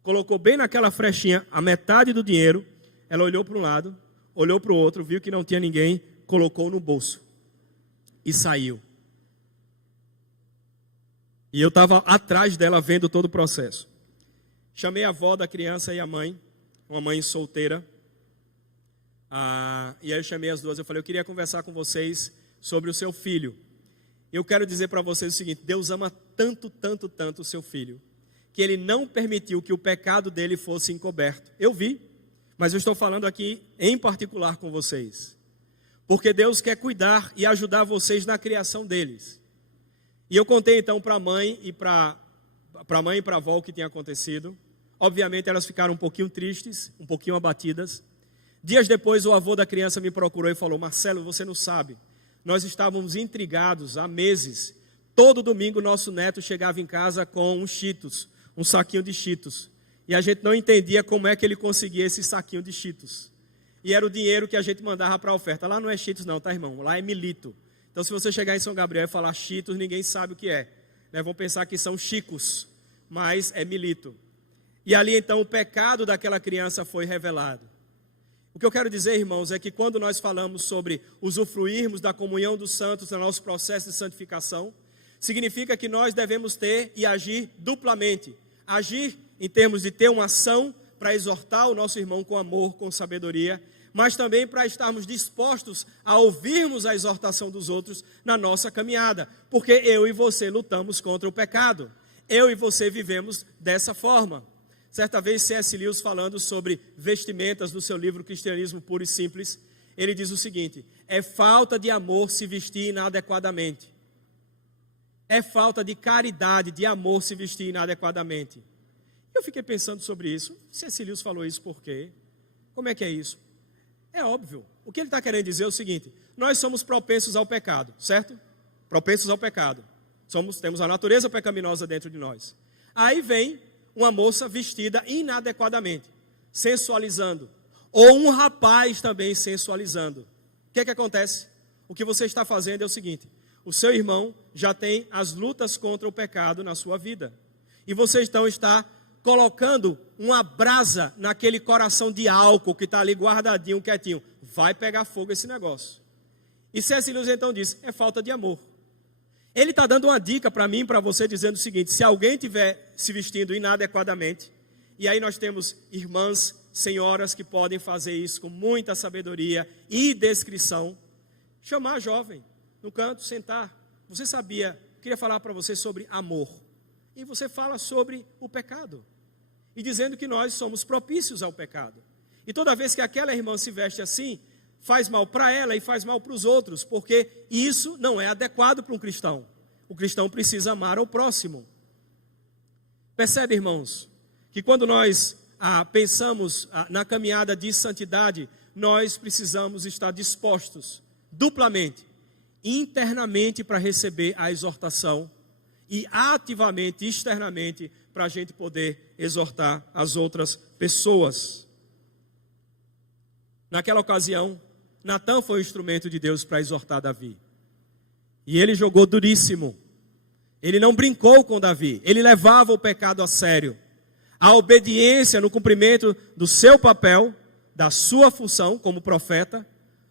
colocou bem naquela frechinha a metade do dinheiro, ela olhou para um lado, olhou para o outro, viu que não tinha ninguém, colocou no bolso e saiu. E eu estava atrás dela vendo todo o processo. Chamei a avó da criança e a mãe, uma mãe solteira, e aí eu chamei as duas, eu falei, eu queria conversar com vocês sobre o seu filho. Eu quero dizer para vocês o seguinte, Deus ama tanto, tanto, tanto o seu filho, que Ele não permitiu que o pecado dele fosse encoberto. Eu vi, mas eu estou falando aqui em particular com vocês, porque Deus quer cuidar e ajudar vocês na criação deles. E eu contei então para a mãe e para a avó o que tinha acontecido. Obviamente elas ficaram um pouquinho tristes, um pouquinho abatidas. Dias depois o avô da criança me procurou e falou, Marcelo, você não sabe, nós estávamos intrigados há meses. Todo domingo nosso neto chegava em casa com um Cheetos, um saquinho de Cheetos. E a gente não entendia como é que ele conseguia esse saquinho de Cheetos. E era o dinheiro que a gente mandava para a oferta. Lá não é Cheetos não, tá, irmão? Lá é milito. Então, se você chegar em São Gabriel e falar Cheetos, ninguém sabe o que é. Né? Vão pensar que são chicos, mas é milito. E ali, então, o pecado daquela criança foi revelado. O que eu quero dizer, irmãos, é que quando nós falamos sobre usufruirmos da comunhão dos santos no nosso processo de santificação, significa que nós devemos ter e agir duplamente. Agir em termos de ter uma ação para exortar o nosso irmão com amor, com sabedoria, mas também para estarmos dispostos a ouvirmos a exortação dos outros na nossa caminhada, porque eu e você lutamos contra o pecado, eu e você vivemos dessa forma. Certa vez C.S. Lewis, falando sobre vestimentas no seu livro Cristianismo Puro e Simples, ele diz o seguinte, é falta de amor se vestir inadequadamente, é falta de caridade, de amor se vestir inadequadamente. Eu fiquei pensando sobre isso, C.S. Lewis falou isso por quê? Como é que é isso? É óbvio, o que ele está querendo dizer é o seguinte, nós somos propensos ao pecado, certo? Propensos ao pecado, temos a natureza pecaminosa dentro de nós. Aí vem uma moça vestida inadequadamente, sensualizando, ou um rapaz também sensualizando. O que é que acontece? O que você está fazendo é o seguinte, o seu irmão já tem as lutas contra o pecado na sua vida, e você então está colocando uma brasa naquele coração de álcool que está ali guardadinho, quietinho. Vai pegar fogo esse negócio. E C.S. Lewis então diz, é falta de amor. Ele está dando uma dica para mim e para você, dizendo o seguinte, se alguém estiver se vestindo inadequadamente, e aí nós temos irmãs, senhoras que podem fazer isso com muita sabedoria e descrição, chamar a jovem no canto, sentar. Você sabia, queria falar para você sobre amor. E você fala sobre o pecado. E dizendo que nós somos propícios ao pecado. E toda vez que aquela irmã se veste assim, faz mal para ela e faz mal para os outros, porque isso não é adequado para um cristão. O cristão precisa amar ao próximo. Percebe, irmãos, que quando nós pensamos na caminhada de santidade, nós precisamos estar dispostos, duplamente, internamente para receber a exortação e ativamente, externamente, para a gente poder exortar as outras pessoas. Naquela ocasião, Natã foi o instrumento de Deus para exortar Davi. E ele jogou duríssimo. Ele não brincou com Davi. Ele levava o pecado a sério. A obediência no cumprimento do seu papel da sua função como profeta,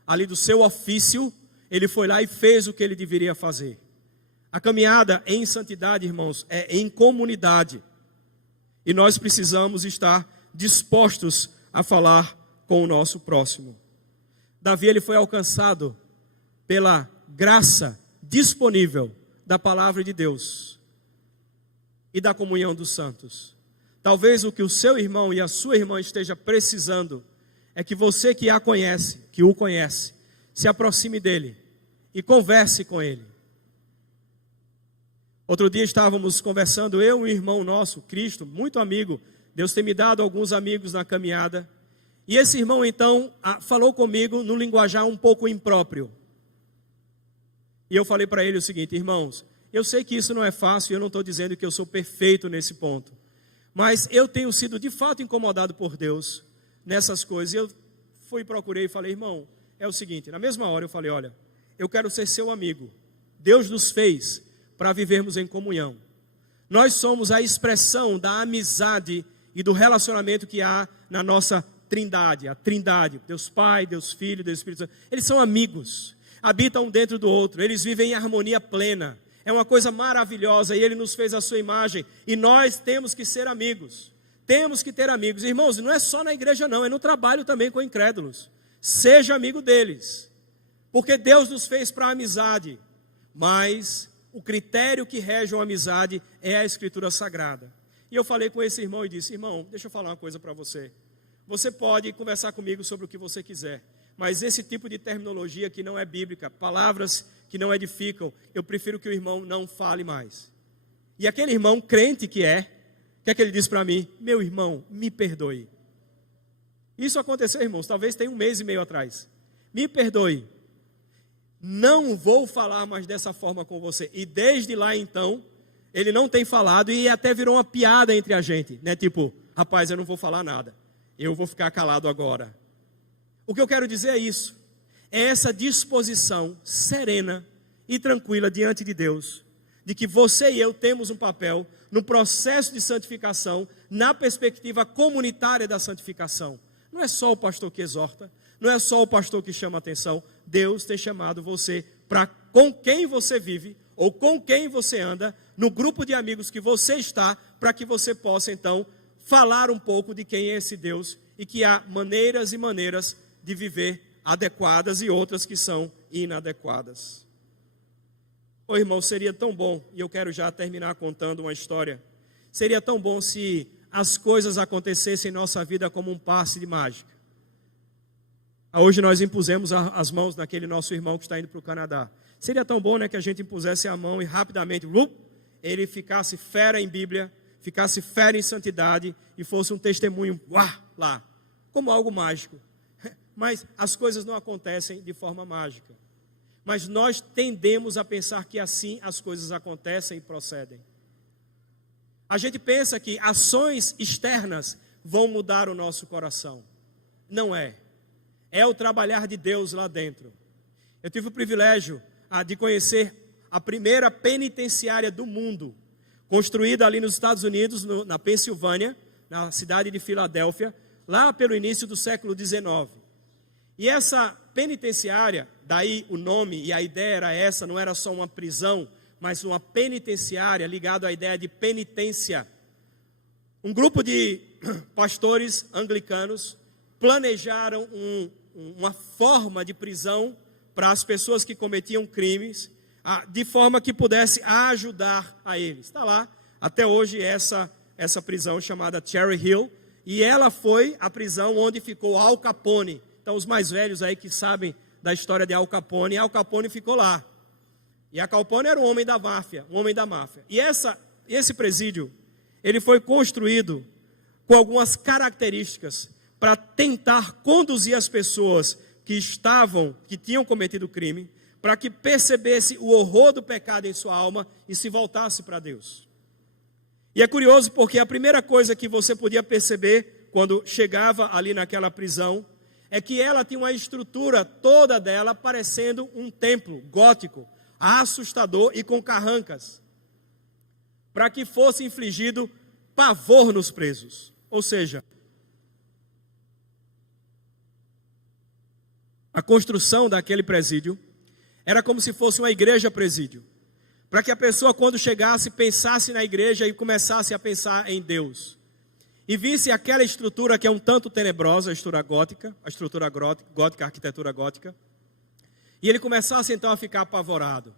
ali do seu ofício, ele foi lá e fez o que ele deveria fazer. A caminhada em santidade, irmãos, é em comunidade. E nós precisamos estar dispostos a falar com o nosso próximo. Davi, ele foi alcançado pela graça disponível da palavra de Deus e da comunhão dos santos. Talvez o que o seu irmão e a sua irmã esteja precisando é que você que a conhece, que o conhece, se aproxime dele e converse com ele. Outro dia estávamos conversando, eu e um irmão nosso, Cristo, muito amigo. Deus tem me dado alguns amigos na caminhada. E esse irmão então falou comigo no linguajar um pouco impróprio. E eu falei para ele o seguinte: irmãos, eu sei que isso não é fácil, eu não estou dizendo que eu sou perfeito nesse ponto. Mas eu tenho sido de fato incomodado por Deus nessas coisas. Eu fui, procurei e falei: irmão, é o seguinte, na mesma hora eu falei: olha, eu quero ser seu amigo. Deus nos fez para vivermos em comunhão. Nós somos a expressão da amizade e do relacionamento que há na nossa trindade. A trindade, Deus Pai, Deus Filho, Deus Espírito Santo. Eles são amigos, habitam um dentro do outro, eles vivem em harmonia plena. É uma coisa maravilhosa e Ele nos fez a sua imagem. E nós temos que ser amigos. Temos que ter amigos. Irmãos, não é só na igreja não, é no trabalho também com incrédulos. Seja amigo deles. Porque Deus nos fez para a amizade. Mas o critério que rege uma amizade é a Escritura Sagrada. E eu falei com esse irmão e disse: irmão, deixa eu falar uma coisa para você. Você pode conversar comigo sobre o que você quiser, mas esse tipo de terminologia que não é bíblica, palavras que não edificam, eu prefiro que o irmão não fale mais. E aquele irmão, crente que é, o que é que ele disse para mim? Meu irmão, me perdoe. Isso aconteceu, irmãos, talvez tenha 1 mês e meio atrás. Me perdoe. Não vou falar mais dessa forma com você. E desde lá então, ele não tem falado e até virou uma piada entre a gente, né? Tipo, rapaz, eu não vou falar nada. Eu vou ficar calado agora. O que eu quero dizer é isso. É essa disposição serena e tranquila diante de Deus, de que você e eu temos um papel no processo de santificação, na perspectiva comunitária da santificação. Não é só o pastor que exorta, não é só o pastor que chama a atenção. Deus tem chamado você para com quem você vive, ou com quem você anda, no grupo de amigos que você está, para que você possa então falar um pouco de quem é esse Deus, e que há maneiras e maneiras de viver adequadas e outras que são inadequadas. Ô irmão, seria tão bom, e eu quero já terminar contando uma história, seria tão bom se as coisas acontecessem em nossa vida como um passe de mágica. Hoje nós impusemos as mãos naquele nosso irmão que está indo para o Canadá. Seria tão bom, né, que a gente impusesse a mão e rapidamente ele ficasse fera em Bíblia, ficasse fera em santidade e fosse um testemunho lá, como algo mágico. Mas as coisas não acontecem de forma mágica. Mas nós tendemos a pensar que assim as coisas acontecem e procedem. A gente pensa que ações externas vão mudar o nosso coração. Não é. É o trabalhar de Deus lá dentro. Eu tive o privilégio de conhecer a primeira penitenciária do mundo, construída ali nos Estados Unidos, na Pensilvânia, na cidade de Filadélfia, lá pelo início do século XIX. E essa penitenciária, daí o nome e a ideia era essa, não era só uma prisão, mas uma penitenciária ligada à ideia de penitência. Um grupo de pastores anglicanos planejaram uma forma de prisão para as pessoas que cometiam crimes, de forma que pudesse ajudar a eles. Está lá, até hoje, essa prisão chamada Cherry Hill, e ela foi a prisão onde ficou Al Capone. Então, os mais velhos aí que sabem da história de Al Capone ficou lá. E Al Capone era um homem da máfia, E esse presídio, ele foi construído com algumas características para tentar conduzir as pessoas que tinham cometido crime, para que percebesse o horror do pecado em sua alma e se voltasse para Deus. E é curioso porque a primeira coisa que você podia perceber quando chegava ali naquela prisão é que ela tinha uma estrutura toda dela parecendo um templo gótico, assustador e com carrancas, para que fosse infligido pavor nos presos. Ou seja, a construção daquele presídio era como se fosse uma igreja presídio, para que a pessoa, quando chegasse, pensasse na igreja e começasse a pensar em Deus, e visse aquela estrutura que é um tanto tenebrosa, a estrutura gótica, a arquitetura gótica, e ele começasse então a ficar apavorado,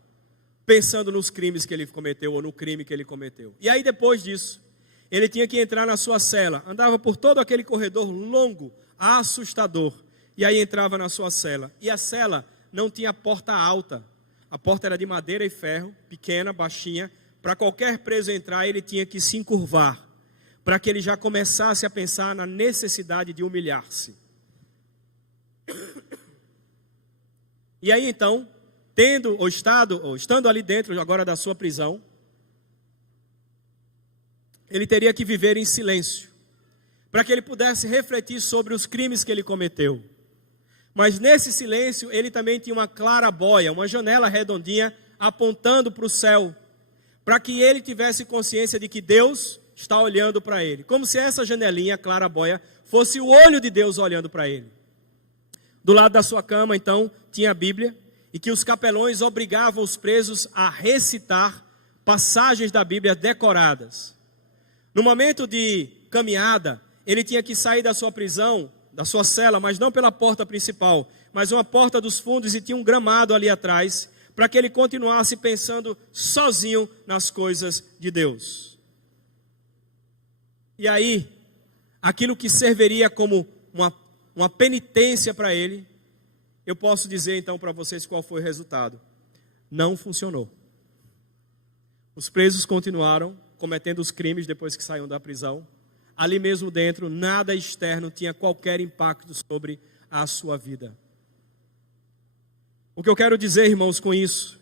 pensando nos crimes que ele cometeu, ou no crime que ele cometeu. E aí depois disso, ele tinha que entrar na sua cela, andava por todo aquele corredor longo, assustador, e aí entrava na sua cela, e a cela não tinha porta alta, a porta era de madeira e ferro, pequena, baixinha, para qualquer preso entrar ele tinha que se encurvar, para que ele já começasse a pensar na necessidade de humilhar-se. E aí então, estando ali dentro agora da sua prisão, ele teria que viver em silêncio, para que ele pudesse refletir sobre os crimes que ele cometeu. Mas nesse silêncio, ele também tinha uma clarabóia, uma janela redondinha, apontando para o céu, para que ele tivesse consciência de que Deus está olhando para ele, como se essa janelinha, clarabóia, fosse o olho de Deus olhando para ele. Do lado da sua cama, então, tinha a Bíblia, e que os capelões obrigavam os presos a recitar passagens da Bíblia decoradas. No momento de caminhada, ele tinha que sair da sua prisão, da sua cela, mas não pela porta principal, mas uma porta dos fundos, e tinha um gramado ali atrás, para que ele continuasse pensando sozinho nas coisas de Deus. E aí, aquilo que serviria como uma penitência para ele, eu posso dizer então para vocês qual foi o resultado. Não funcionou. Os presos continuaram cometendo os crimes depois que saíram da prisão. Ali mesmo dentro, nada externo tinha qualquer impacto sobre a sua vida. O que eu quero dizer, irmãos, com isso,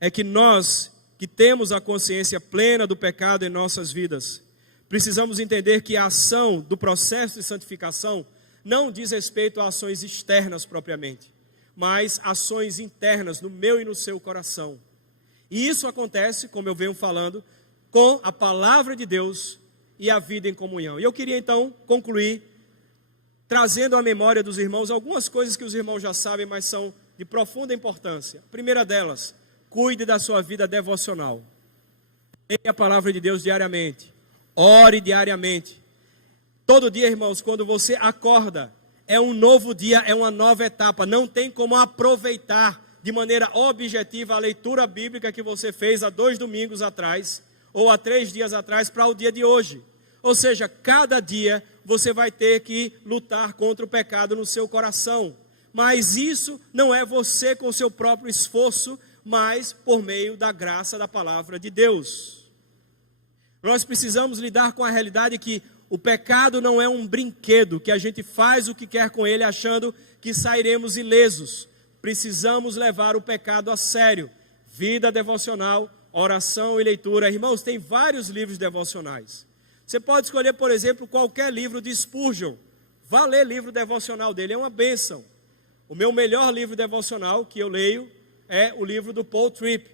é que nós que temos a consciência plena do pecado em nossas vidas, precisamos entender que a ação do processo de santificação não diz respeito a ações externas propriamente, mas ações internas no meu e no seu coração. E isso acontece, como eu venho falando, com a palavra de Deus e a vida em comunhão. E eu queria então concluir trazendo à memória dos irmãos algumas coisas que os irmãos já sabem, mas são de profunda importância. A primeira delas, cuide da sua vida devocional. Leia a palavra de Deus diariamente. Ore diariamente. Todo dia, irmãos, quando você acorda, é um novo dia, é uma nova etapa. Não tem como aproveitar de maneira objetiva a leitura bíblica que você fez há 2 domingos atrás, ou há 3 dias atrás, para o dia de hoje. Ou seja, cada dia você vai ter que lutar contra o pecado no seu coração. Mas isso não é você com o seu próprio esforço, mas por meio da graça da palavra de Deus. Nós precisamos lidar com a realidade que o pecado não é um brinquedo, que a gente faz o que quer com ele achando que sairemos ilesos. Precisamos levar o pecado a sério. Vida devocional, oração e leitura. Irmãos, tem vários livros devocionais. Você pode escolher, por exemplo, qualquer livro de Spurgeon. Vá ler livro devocional dele, é uma bênção. O meu melhor livro devocional que eu leio é o livro do Paul Tripp.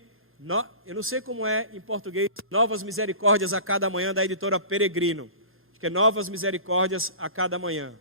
Eu não sei como é em português, Novas Misericórdias a Cada Manhã, da editora Peregrino. Acho que é Novas Misericórdias a Cada Manhã.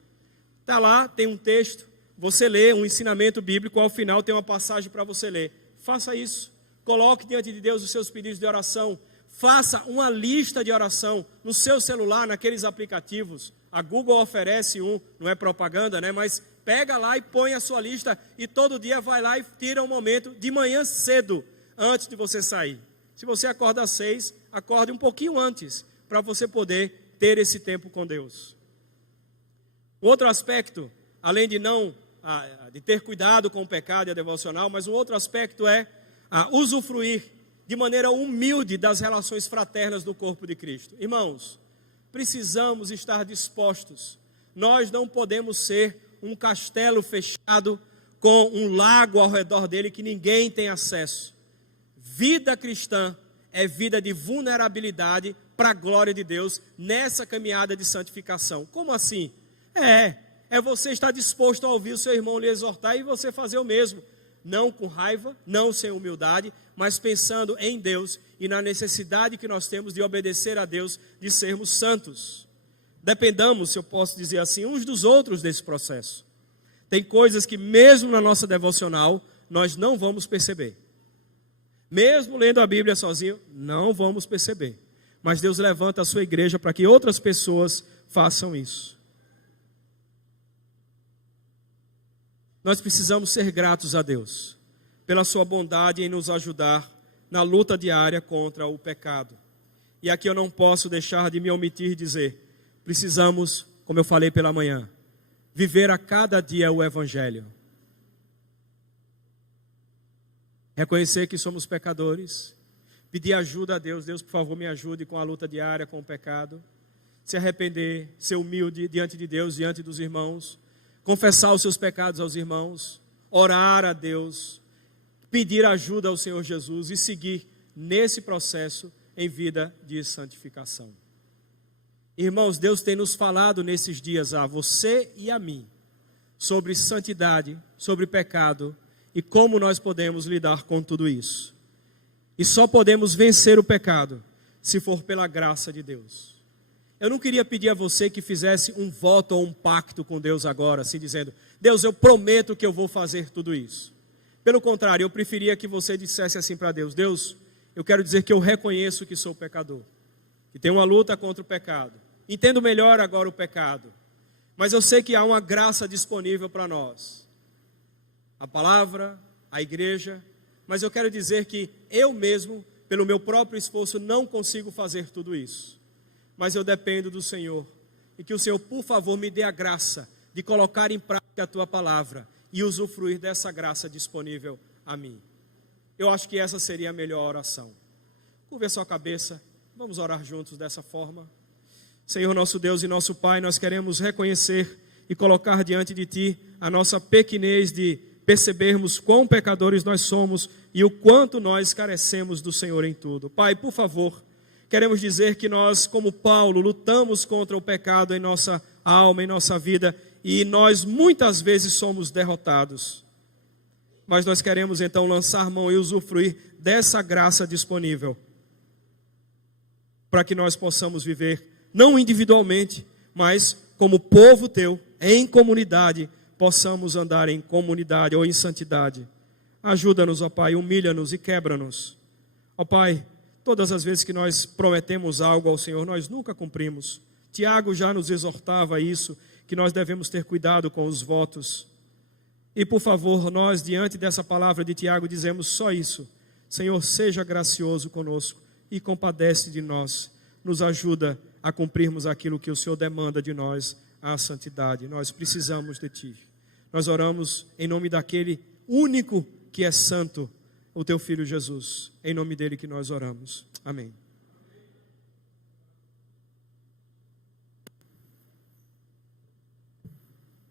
Está lá, tem um texto, você lê um ensinamento bíblico, ao final tem uma passagem para você ler. Faça isso, coloque diante de Deus os seus pedidos de oração, faça uma lista de oração no seu celular, naqueles aplicativos. A Google oferece um, não é propaganda, né? Mas pega lá e põe a sua lista e todo dia vai lá e tira um momento de manhã cedo, antes de você sair. Se você acorda às 6, acorde um pouquinho antes, para você poder ter esse tempo com Deus. Outro aspecto, além de de ter cuidado com o pecado e a devocional, mas um outro aspecto é usufruir de maneira humilde das relações fraternas do corpo de Cristo. Irmãos, precisamos estar dispostos. Nós não podemos ser um castelo fechado com um lago ao redor dele que ninguém tem acesso. Vida cristã é vida de vulnerabilidade para a glória de Deus nessa caminhada de santificação. Como assim? É você estar disposto a ouvir o seu irmão lhe exortar e você fazer o mesmo. Não com raiva, não sem humildade, mas pensando em Deus e na necessidade que nós temos de obedecer a Deus, de sermos santos. Dependamos, se eu posso dizer assim, uns dos outros desse processo. Tem coisas que mesmo na nossa devocional, nós não vamos perceber. Mesmo lendo a Bíblia sozinho, não vamos perceber. Mas Deus levanta a sua igreja para que outras pessoas façam isso. Nós precisamos ser gratos a Deus pela sua bondade em nos ajudar na luta diária contra o pecado. E aqui eu não posso deixar de me omitir e dizer, precisamos, como eu falei pela manhã, viver a cada dia o Evangelho. Reconhecer que somos pecadores, pedir ajuda a Deus, Deus, por favor, me ajude com a luta diária com o pecado, se arrepender, ser humilde diante de Deus, diante dos irmãos, confessar os seus pecados aos irmãos, orar a Deus, pedir ajuda ao Senhor Jesus e seguir nesse processo em vida de santificação. Irmãos, Deus tem nos falado nesses dias a você e a mim sobre santidade, sobre pecado e como nós podemos lidar com tudo isso. E só podemos vencer o pecado se for pela graça de Deus. Eu não queria pedir a você que fizesse um voto ou um pacto com Deus agora, assim dizendo, Deus, eu prometo que eu vou fazer tudo isso. Pelo contrário, eu preferia que você dissesse assim para Deus, Deus, eu quero dizer que eu reconheço que sou pecador, que tenho uma luta contra o pecado. Entendo melhor agora o pecado, mas eu sei que há uma graça disponível para nós. A palavra, a igreja, mas eu quero dizer que eu mesmo, pelo meu próprio esforço, não consigo fazer tudo isso. Mas eu dependo do Senhor, e que o Senhor, por favor, me dê a graça de colocar em prática a tua palavra e usufruir dessa graça disponível a mim. Eu acho que essa seria a melhor oração. Curva a sua cabeça, vamos orar juntos dessa forma. Senhor nosso Deus e nosso Pai, nós queremos reconhecer e colocar diante de Ti a nossa pequenez de percebermos quão pecadores nós somos e o quanto nós carecemos do Senhor em tudo. Pai, por favor, queremos dizer que nós, como Paulo, lutamos contra o pecado em nossa alma, em nossa vida, e nós muitas vezes somos derrotados. Mas nós queremos então lançar mão e usufruir dessa graça disponível, para que nós possamos viver, não individualmente, mas como povo Teu, em comunidade, possamos andar em comunidade ou em santidade. Ajuda-nos, ó Pai, humilha-nos e quebra-nos. Ó Pai, todas as vezes que nós prometemos algo ao Senhor, nós nunca cumprimos. Tiago já nos exortava a isso, que nós devemos ter cuidado com os votos. E por favor, nós diante dessa palavra de Tiago dizemos só isso. Senhor, seja gracioso conosco e compadece de nós. Nos ajuda a cumprirmos aquilo que o Senhor demanda de nós, a santidade. Nós precisamos de Ti. Nós oramos em nome daquele único que é santo, o Teu Filho Jesus. Em nome dele que nós oramos. Amém.